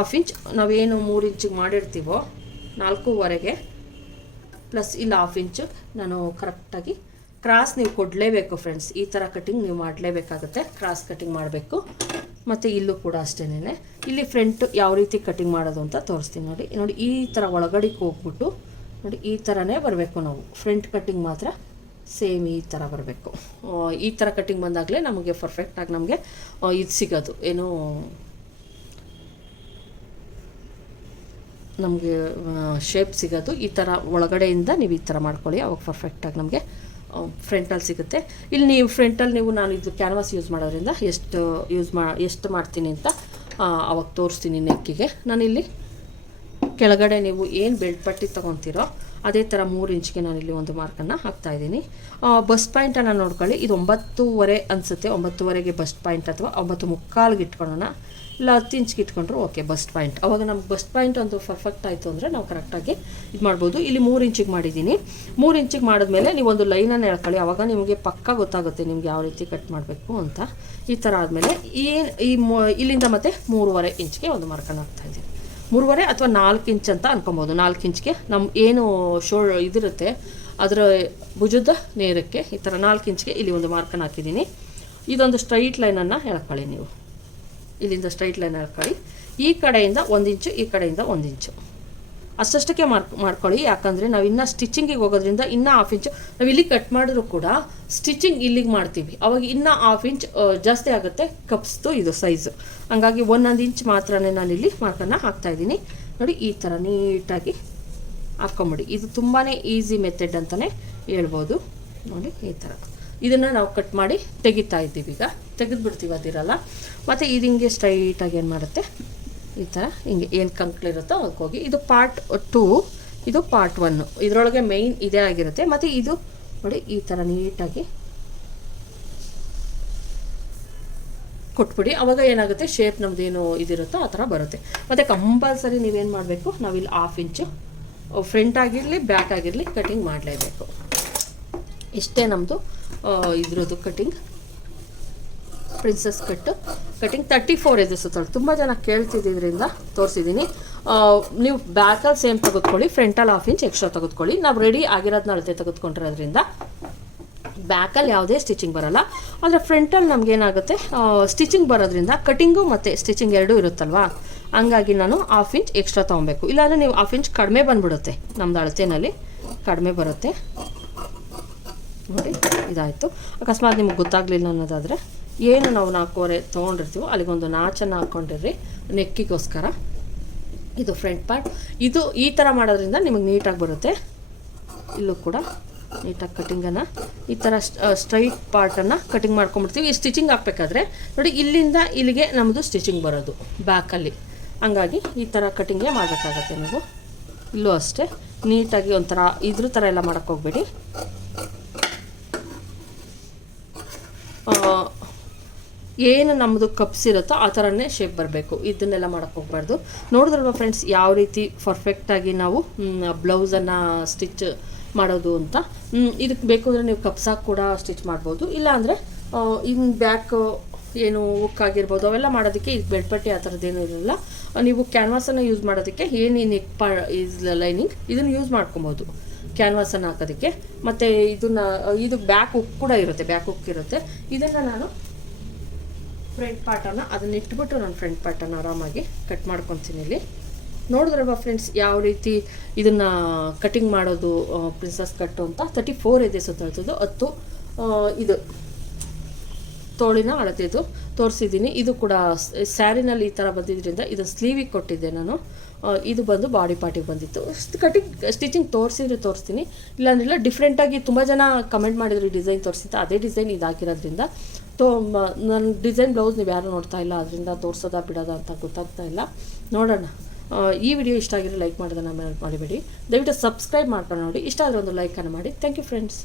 1/2 ಇಂಚ್ ನಾವೇನು 3 ಇಂಚಿಗೆ ಮಾಡಿರ್ತೀವೋ 4.25ಗೆ ಪ್ಲಸ್ ಇಲ್ಲಿ 1/2 ಇಂಚು ನಾನು ಕರೆಕ್ಟಾಗಿ ಕ್ರಾಸ್ ನೀವು ಕೊಡಲೇಬೇಕು ಫ್ರೆಂಡ್ಸ್. ಈ ಥರ ಕಟಿಂಗ್ ನೀವು ಮಾಡಲೇಬೇಕಾಗುತ್ತೆ, ಕ್ರಾಸ್ ಕಟಿಂಗ್ ಮಾಡಬೇಕು. ಮತ್ತು ಇಲ್ಲೂ ಕೂಡ ಅಷ್ಟೇನೆ. ಇಲ್ಲಿ ಫ್ರಂಟ್ ಯಾವ ರೀತಿ ಕಟಿಂಗ್ ಮಾಡೋದು ಅಂತ ತೋರಿಸ್ತೀನಿ. ನೋಡಿ ಈ ಥರ ಒಳಗಡೆಗೆ ಹೋಗ್ಬಿಟ್ಟು ನೋಡಿ ಈ ಥರನೇ ಬರಬೇಕು. ನಾವು ಫ್ರಂಟ್ ಕಟಿಂಗ್ ಮಾತ್ರ ಸೇಮ್ ಈ ಥರ ಬರಬೇಕು. ಈ ಥರ ಕಟಿಂಗ್ ಬಂದಾಗಲೇ ನಮಗೆ ಪರ್ಫೆಕ್ಟಾಗಿ ನಮಗೆ ಇದು ಸಿಗೋದು, ಏನು ನಮಗೆ ಶೇಪ್ ಸಿಗೋದು. ಈ ಥರ ಒಳಗಡೆಯಿಂದ ನೀವು ಈ ಥರ ಮಾಡ್ಕೊಳ್ಳಿ, ಅವಾಗ ಪರ್ಫೆಕ್ಟಾಗಿ ನಮಗೆ ಫ್ರಂಟಲ್ಲಿ ಸಿಗುತ್ತೆ. ಇಲ್ಲಿ ನೀವು ಫ್ರಂಟಲ್ಲಿ ನೀವು ನಾನು ಇದು ಕ್ಯಾನ್ವಾಸ್ ಯೂಸ್ ಮಾಡೋದ್ರಿಂದ ಎಷ್ಟು ಮಾಡ್ತೀನಿ ಅಂತ ಅವಾಗ ತೋರಿಸ್ತೀನಿ. ನೆಕ್ಕಿಗೆ ನಾನಿಲ್ಲಿ ಕೆಳಗಡೆ ನೀವು ಏನು ಬೆಲ್ಟ್ ಪಟ್ಟಿ ತೊಗೊತೀರೋ ಅದೇ ಥರ 3 ಇಂಚ್ಗೆ ನಾನಿಲ್ಲಿ ಒಂದು ಮಾರ್ಕನ್ನು ಹಾಕ್ತಾಯಿದ್ದೀನಿ. ಬಸ್ಟ್ ಪಾಯಿಂಟನ್ನು ನೋಡ್ಕೊಳ್ಳಿ. ಇದು 9.25 ಅನಿಸುತ್ತೆ. 9.25ಗೆ ಬಸ್ಟ್ ಪಾಯಿಂಟ್ ಅಥವಾ 9.25ಗೆ ಇಟ್ಕೊಳ್ಳೋಣ, ಇಲ್ಲ 10 ಇಂಚ್ಗೆ ಇಟ್ಕೊಂಡ್ರು ಓಕೆ. ಬಸ್ಟ್ ಪಾಯಿಂಟ್ ಅವಾಗ ನಮ್ಗೆ ಬಸ್ಟ್ ಪಾಯಿಂಟ್ ಒಂದು ಪರ್ಫೆಕ್ಟ್ ಆಯಿತು ಅಂದರೆ ನಾವು ಕರೆಕ್ಟಾಗಿ ಇದು ಮಾಡ್ಬೋದು. ಇಲ್ಲಿ 3 ಇಂಚಿಗೆ ಮಾಡಿದ್ದೀನಿ. 3 ಇಂಚಿಗೆ ಮಾಡಿದ್ಮೇಲೆ ನೀವು ಒಂದು ಲೈನನ್ನು ಎಳ್ಕೊಳ್ಳಿ, ಆವಾಗ ನಿಮಗೆ ಪಕ್ಕ ಗೊತ್ತಾಗುತ್ತೆ ನಿಮ್ಗೆ ಯಾವ ರೀತಿ ಕಟ್ ಮಾಡಬೇಕು ಅಂತ. ಈ ಥರ ಆದಮೇಲೆ ಇಲ್ಲಿಂದ ಮತ್ತೆ 3.25 ಇಂಚ್ಗೆ ಒಂದು ಮಾರ್ಕನ್ನು ಹಾಕ್ತಾಯಿದ್ದೀನಿ. 3.5 ಅಥವಾ 4 ಇಂಚ್ ಅಂತ ಅನ್ಕೊಬೋದು. 4 ಇಂಚ್ಗೆ ನಮ್ಮ ಏನು ಇದಿರುತ್ತೆ ಅದರ ಭುಜದ ನೇರಕ್ಕೆ ಈ ಥರ 4 ಇಂಚ್ಗೆ ಇಲ್ಲಿ ಒಂದು ಮಾರ್ಕನ್ನು ಹಾಕಿದ್ದೀನಿ. ಇದೊಂದು ಸ್ಟ್ರೈಟ್ ಲೈನನ್ನು ಎಳ್ಕೊಳ್ಳಿ. ನೀವು ಇಲ್ಲಿಂದ ಸ್ಟ್ರೈಟ್ ಲೈನ್ ಎಳ್ಕೊಳ್ಳಿ. ಈ ಕಡೆಯಿಂದ 1 ಇಂಚು, ಈ ಕಡೆಯಿಂದ 1 ಇಂಚು ಅಷ್ಟಕ್ಕೆ ಮಾಡ್ಕೊಳ್ಳಿ. ಯಾಕಂದರೆ ನಾವು ಇನ್ನೂ ಸ್ಟಿಚಿಂಗಿಗೆ ಹೋಗೋದ್ರಿಂದ ಇನ್ನೂ 1/2 ಇಂಚು ನಾವು ಇಲ್ಲಿ ಕಟ್ ಮಾಡಿದ್ರು ಕೂಡ ಸ್ಟಿಚಿಂಗ್ ಇಲ್ಲಿಗೆ ಮಾಡ್ತೀವಿ, ಅವಾಗ ಇನ್ನೂ 1/2 ಇಂಚ್ ಜಾಸ್ತಿ ಆಗುತ್ತೆ ಕಪ್ಸ್ದು ಇದು ಸೈಜು. ಹಂಗಾಗಿ 1 ಇಂಚ್ ಮಾತ್ರನೇ ನಾನಿಲ್ಲಿ ಮಾರ್ಕನ್ನು ಹಾಕ್ತಾಯಿದ್ದೀನಿ. ನೋಡಿ ಈ ಥರ ನೀಟಾಗಿ ಹಾಕ್ಕೊಂಬಿಡಿ. ಇದು ತುಂಬಾ ಈಸಿ ಮೆಥಡ್ ಅಂತಲೇ ಹೇಳ್ಬೋದು. ನೋಡಿ ಈ ಥರ ಇದನ್ನು ನಾವು ಕಟ್ ಮಾಡಿ ತೆಗಿತಾ ಇದ್ದೀವಿ. ಈಗ ತೆಗೆದುಬಿಡ್ತೀವಿ ಅದಿರಲ್ಲ. ಮತ್ತು ಇದು ಹಿಂಗೆ ಸ್ಟ್ರೈಟಾಗಿ ಏನು ಮಾಡುತ್ತೆ ಈ ಥರ ಹಿಂಗೆ ಏನು ಕಂಕ್ಳಿರುತ್ತೋ ಅದಕ್ಕೆ ಹೋಗಿ. ಇದು ಪಾರ್ಟ್ 2, ಇದು ಪಾರ್ಟ್ 1. ಇದರೊಳಗೆ ಮೇಯ್ನ್ ಇದೇ ಆಗಿರುತ್ತೆ. ಮತ್ತು ಇದು ನೋಡಿ ಈ ಥರ ನೀಟಾಗಿ ಕೊಟ್ಬಿಡಿ. ಅವಾಗ ಏನಾಗುತ್ತೆ ಶೇಪ್ ನಮ್ಮದೇನು ಇದಿರುತ್ತೋ ಆ ಥರ ಬರುತ್ತೆ. ಮತ್ತು ಕಂಪಲ್ಸರಿ ನೀವೇನು ಮಾಡಬೇಕು, ನಾವಿಲ್ಲಿ 1/2 ಇಂಚು ಫ್ರಂಟ್ ಆಗಿರಲಿ ಬ್ಯಾಕ್ ಆಗಿರಲಿ ಕಟಿಂಗ್ ಮಾಡಲೇಬೇಕು. ಇಷ್ಟೇ ನಮ್ಮದು ಇದ್ರದ್ದು ಕಟಿಂಗ್, ಪ್ರಿನ್ಸಸ್ ಕಟಿಂಗ್ 34 ಇದೆ ಸುತ್ತಳು. ತುಂಬ ಜನ ಕೇಳ್ತಿದ್ದರಿಂದ ತೋರಿಸಿದ್ದೀನಿ. ನೀವು ಬ್ಯಾಕಲ್ಲಿ ಸೇಮ್ ತೆಗೆದುಕೊಳ್ಳಿ, ಫ್ರಂಟಲ್ಲಿ 1/2 ಇಂಚ್ ಎಕ್ಸ್ಟ್ರಾ ತೆಗೆದುಕೊಳ್ಳಿ. ನಾವು ರೆಡಿ ಆಗಿರೋದನ್ನ ಅಳತೆ ತೆಗೆದುಕೊಂಡಿರೋದ್ರಿಂದ ಬ್ಯಾಕಲ್ಲಿ ಯಾವುದೇ ಸ್ಟಿಚಿಂಗ್ ಬರೋಲ್ಲ. ಆದರೆ ಫ್ರಂಟಲ್ಲಿ ನಮಗೇನಾಗುತ್ತೆ ಸ್ಟಿಚಿಂಗ್ ಬರೋದ್ರಿಂದ ಕಟಿಂಗು ಮತ್ತು ಸ್ಟಿಚಿಂಗ್ ಎರಡೂ ಇರುತ್ತಲ್ವಾ, ಹಂಗಾಗಿ ನಾನು 1/2 ಇಂಚ್ ಎಕ್ಸ್ಟ್ರಾ ತೊಗೊಬೇಕು. ಇಲ್ಲಾಂದರೆ ನೀವು 1/2 ಇಂಚ್ ಕಡಿಮೆ ಬಂದುಬಿಡುತ್ತೆ, ನಮ್ಮದು ಅಳತೆನಲ್ಲಿ ಕಡಿಮೆ ಬರುತ್ತೆ. ನೋಡಿ ಇದಾಯಿತು. ಅಕಸ್ಮಾತ್ ನಿಮಗೆ ಗೊತ್ತಾಗಲಿಲ್ಲ ಅನ್ನೋದಾದರೆ ಏನು ನಾವು 4.25 ತೊಗೊಂಡಿರ್ತೀವೋ ಅಲ್ಲಿಗೊಂದು ನಾಚನ್ನು ಹಾಕ್ಕೊಂಡಿರ್ರಿ ನೆಕ್ಕಿಗೋಸ್ಕರ. ಇದು ಫ್ರಂಟ್ ಪಾರ್ಟ್. ಇದು ಈ ಥರ ಮಾಡೋದ್ರಿಂದ ನಿಮಗೆ ನೀಟಾಗಿ ಬರುತ್ತೆ. ಇಲ್ಲೂ ಕೂಡ ನೀಟಾಗಿ ಕಟಿಂಗನ್ನು ಈ ಥರ ಸ್ಟ್ರೈಟ್ ಪಾರ್ಟನ್ನು ಕಟಿಂಗ್ ಮಾಡ್ಕೊಂಬಿಡ್ತೀವಿ. ಈ ಸ್ಟಿಚಿಂಗ್ ಹಾಕಬೇಕಾದ್ರೆ ನೋಡಿ ಇಲ್ಲಿಂದ ಇಲ್ಲಿಗೆ ನಮ್ಮದು ಸ್ಟಿಚಿಂಗ್ ಬರೋದು ಬ್ಯಾಕಲ್ಲಿ, ಹಂಗಾಗಿ ಈ ಥರ ಕಟಿಂಗೇ ಮಾಡಬೇಕಾಗತ್ತೆ ನೀವು. ಇಲ್ಲೂ ಅಷ್ಟೇ ನೀಟಾಗಿ ಒಂಥರ ಇದ್ರ ಥರ ಎಲ್ಲ ಮಾಡೋಕ್ಕೆ ಹೋಗ್ಬೇಡಿ. ಏನು ನಮ್ಮದು ಕಪ್ಸ್ ಇರುತ್ತೋ ಆ ಥರನೇ ಶೇಪ್ ಬರಬೇಕು, ಇದನ್ನೆಲ್ಲ ಮಾಡೋಕ್ಕೆ ಹೋಗ್ಬಾರ್ದು. ನೋಡಿದ್ರಲ್ವ ಫ್ರೆಂಡ್ಸ್ ಯಾವ ರೀತಿ ಪರ್ಫೆಕ್ಟಾಗಿ ನಾವು ಬ್ಲೌಸನ್ನು ಸ್ಟಿಚ್ ಮಾಡೋದು ಅಂತ. ಇದಕ್ಕೆ ಬೇಕು ಅಂದರೆ ನೀವು ಕಪ್ಸಾಗಿ ಕೂಡ ಸ್ಟಿಚ್ ಮಾಡ್ಬೋದು. ಇಲ್ಲಾಂದರೆ ಇನ್ನು ಬ್ಯಾಕ್ ಏನು ಉಕ್ಕಾಗಿರ್ಬೋದು ಅವೆಲ್ಲ ಮಾಡೋದಕ್ಕೆ ಇದು ಬೆಡ್ಪಟ್ಟಿ ಆ ಥರದ್ದೇನು ಇರಲ್ಲ. ನೀವು ಕ್ಯಾನ್ವಾಸನ್ನು ಯೂಸ್ ಮಾಡೋದಕ್ಕೆ ಏನು ಈ ನೆಕ್ ಲೈನಿಂಗ್ ಇದನ್ನು ಯೂಸ್ ಮಾಡ್ಕೊಬೋದು ಕ್ಯಾನ್ವಾಸನ್ನು ಹಾಕೋದಕ್ಕೆ. ಮತ್ತು ಇದು ಬ್ಯಾಕ್ ಉಕ್ ಕೂಡ ಇರುತ್ತೆ, ಬ್ಯಾಕ್ ಉಕ್ ಇರುತ್ತೆ. ಇದನ್ನು ನಾನು ಫ್ರಂಟ್ ಪಾರ್ಟನ್ನು ಅದನ್ನ ಇಟ್ಬಿಟ್ಟು ನಾನು ಫ್ರಂಟ್ ಪಾರ್ಟನ್ನು ಆರಾಮಾಗಿ ಕಟ್ ಮಾಡ್ಕೊತೀನಿ. ಇಲ್ಲಿ ನೋಡಿದ್ರಲ್ವ ಫ್ರೆಂಡ್ಸ್ ಯಾವ ರೀತಿ ಇದನ್ನು ಕಟಿಂಗ್ ಮಾಡೋದು ಪ್ರಿನ್ಸಸ್ ಕಟ್ಟು ಅಂತ. 34 ಇದೆ ಸುತ್ತಳ್ತದ್ದು. 10 ಇದು ತೋಳಿನ ಅಳತೆದು ತೋರಿಸಿದ್ದೀನಿ. ಇದು ಕೂಡ ಸ್ಯಾರಿನಲ್ಲಿ ಈ ಥರ ಬಂದಿದ್ದರಿಂದ ಇದು ಸ್ಲೀವಿಗೆ ಕೊಟ್ಟಿದ್ದೆ ನಾನು. ಇದು ಬಂದು ಬಾಡಿ ಪಾರ್ಟಿಗೆ ಬಂದಿತ್ತು. ಸ್ಟಿಚಿಂಗ್ ತೋರಿಸ್ತೀನಿ, ಇಲ್ಲಾಂದ್ರೆಲ್ಲ ಡಿಫ್ರೆಂಟಾಗಿ ತುಂಬ ಜನ ಕಮೆಂಟ್ ಮಾಡಿದ್ರು ಡಿಸೈನ್ ತೋರಿಸಿದ್ದು, ಅದೇ ಡಿಸೈನ್ ಇದಾಕಿರೋದ್ರಿಂದ ನನ್ನ ಡಿಸೈನ್ ಬ್ಲೌಸ್ ನೀವು ಯಾರು ನೋಡ್ತಾ ಇಲ್ಲ, ಅದರಿಂದ ತೋರಿಸೋದಾ ಬಿಡೋದಾ ಅಂತ ಗೊತ್ತಾಗ್ತಾ ಇಲ್ಲ. ನೋಡೋಣ. ಈ ವಿಡಿಯೋ ಇಷ್ಟ ಆಗಿರೋ ಲೈಕ್ ಮಾಡೋದನ್ನು ಮಾಡಿಬೇಡಿ. ದಯವಿಟ್ಟು ಸಬ್ಸ್ಕ್ರೈಬ್ ಮಾಡ್ಕೊಂಡು ನೋಡಿ. ಇಷ್ಟ ಆದರೆ ಒಂದು ಲೈಕನ್ನು ಮಾಡಿ. Thank you friends.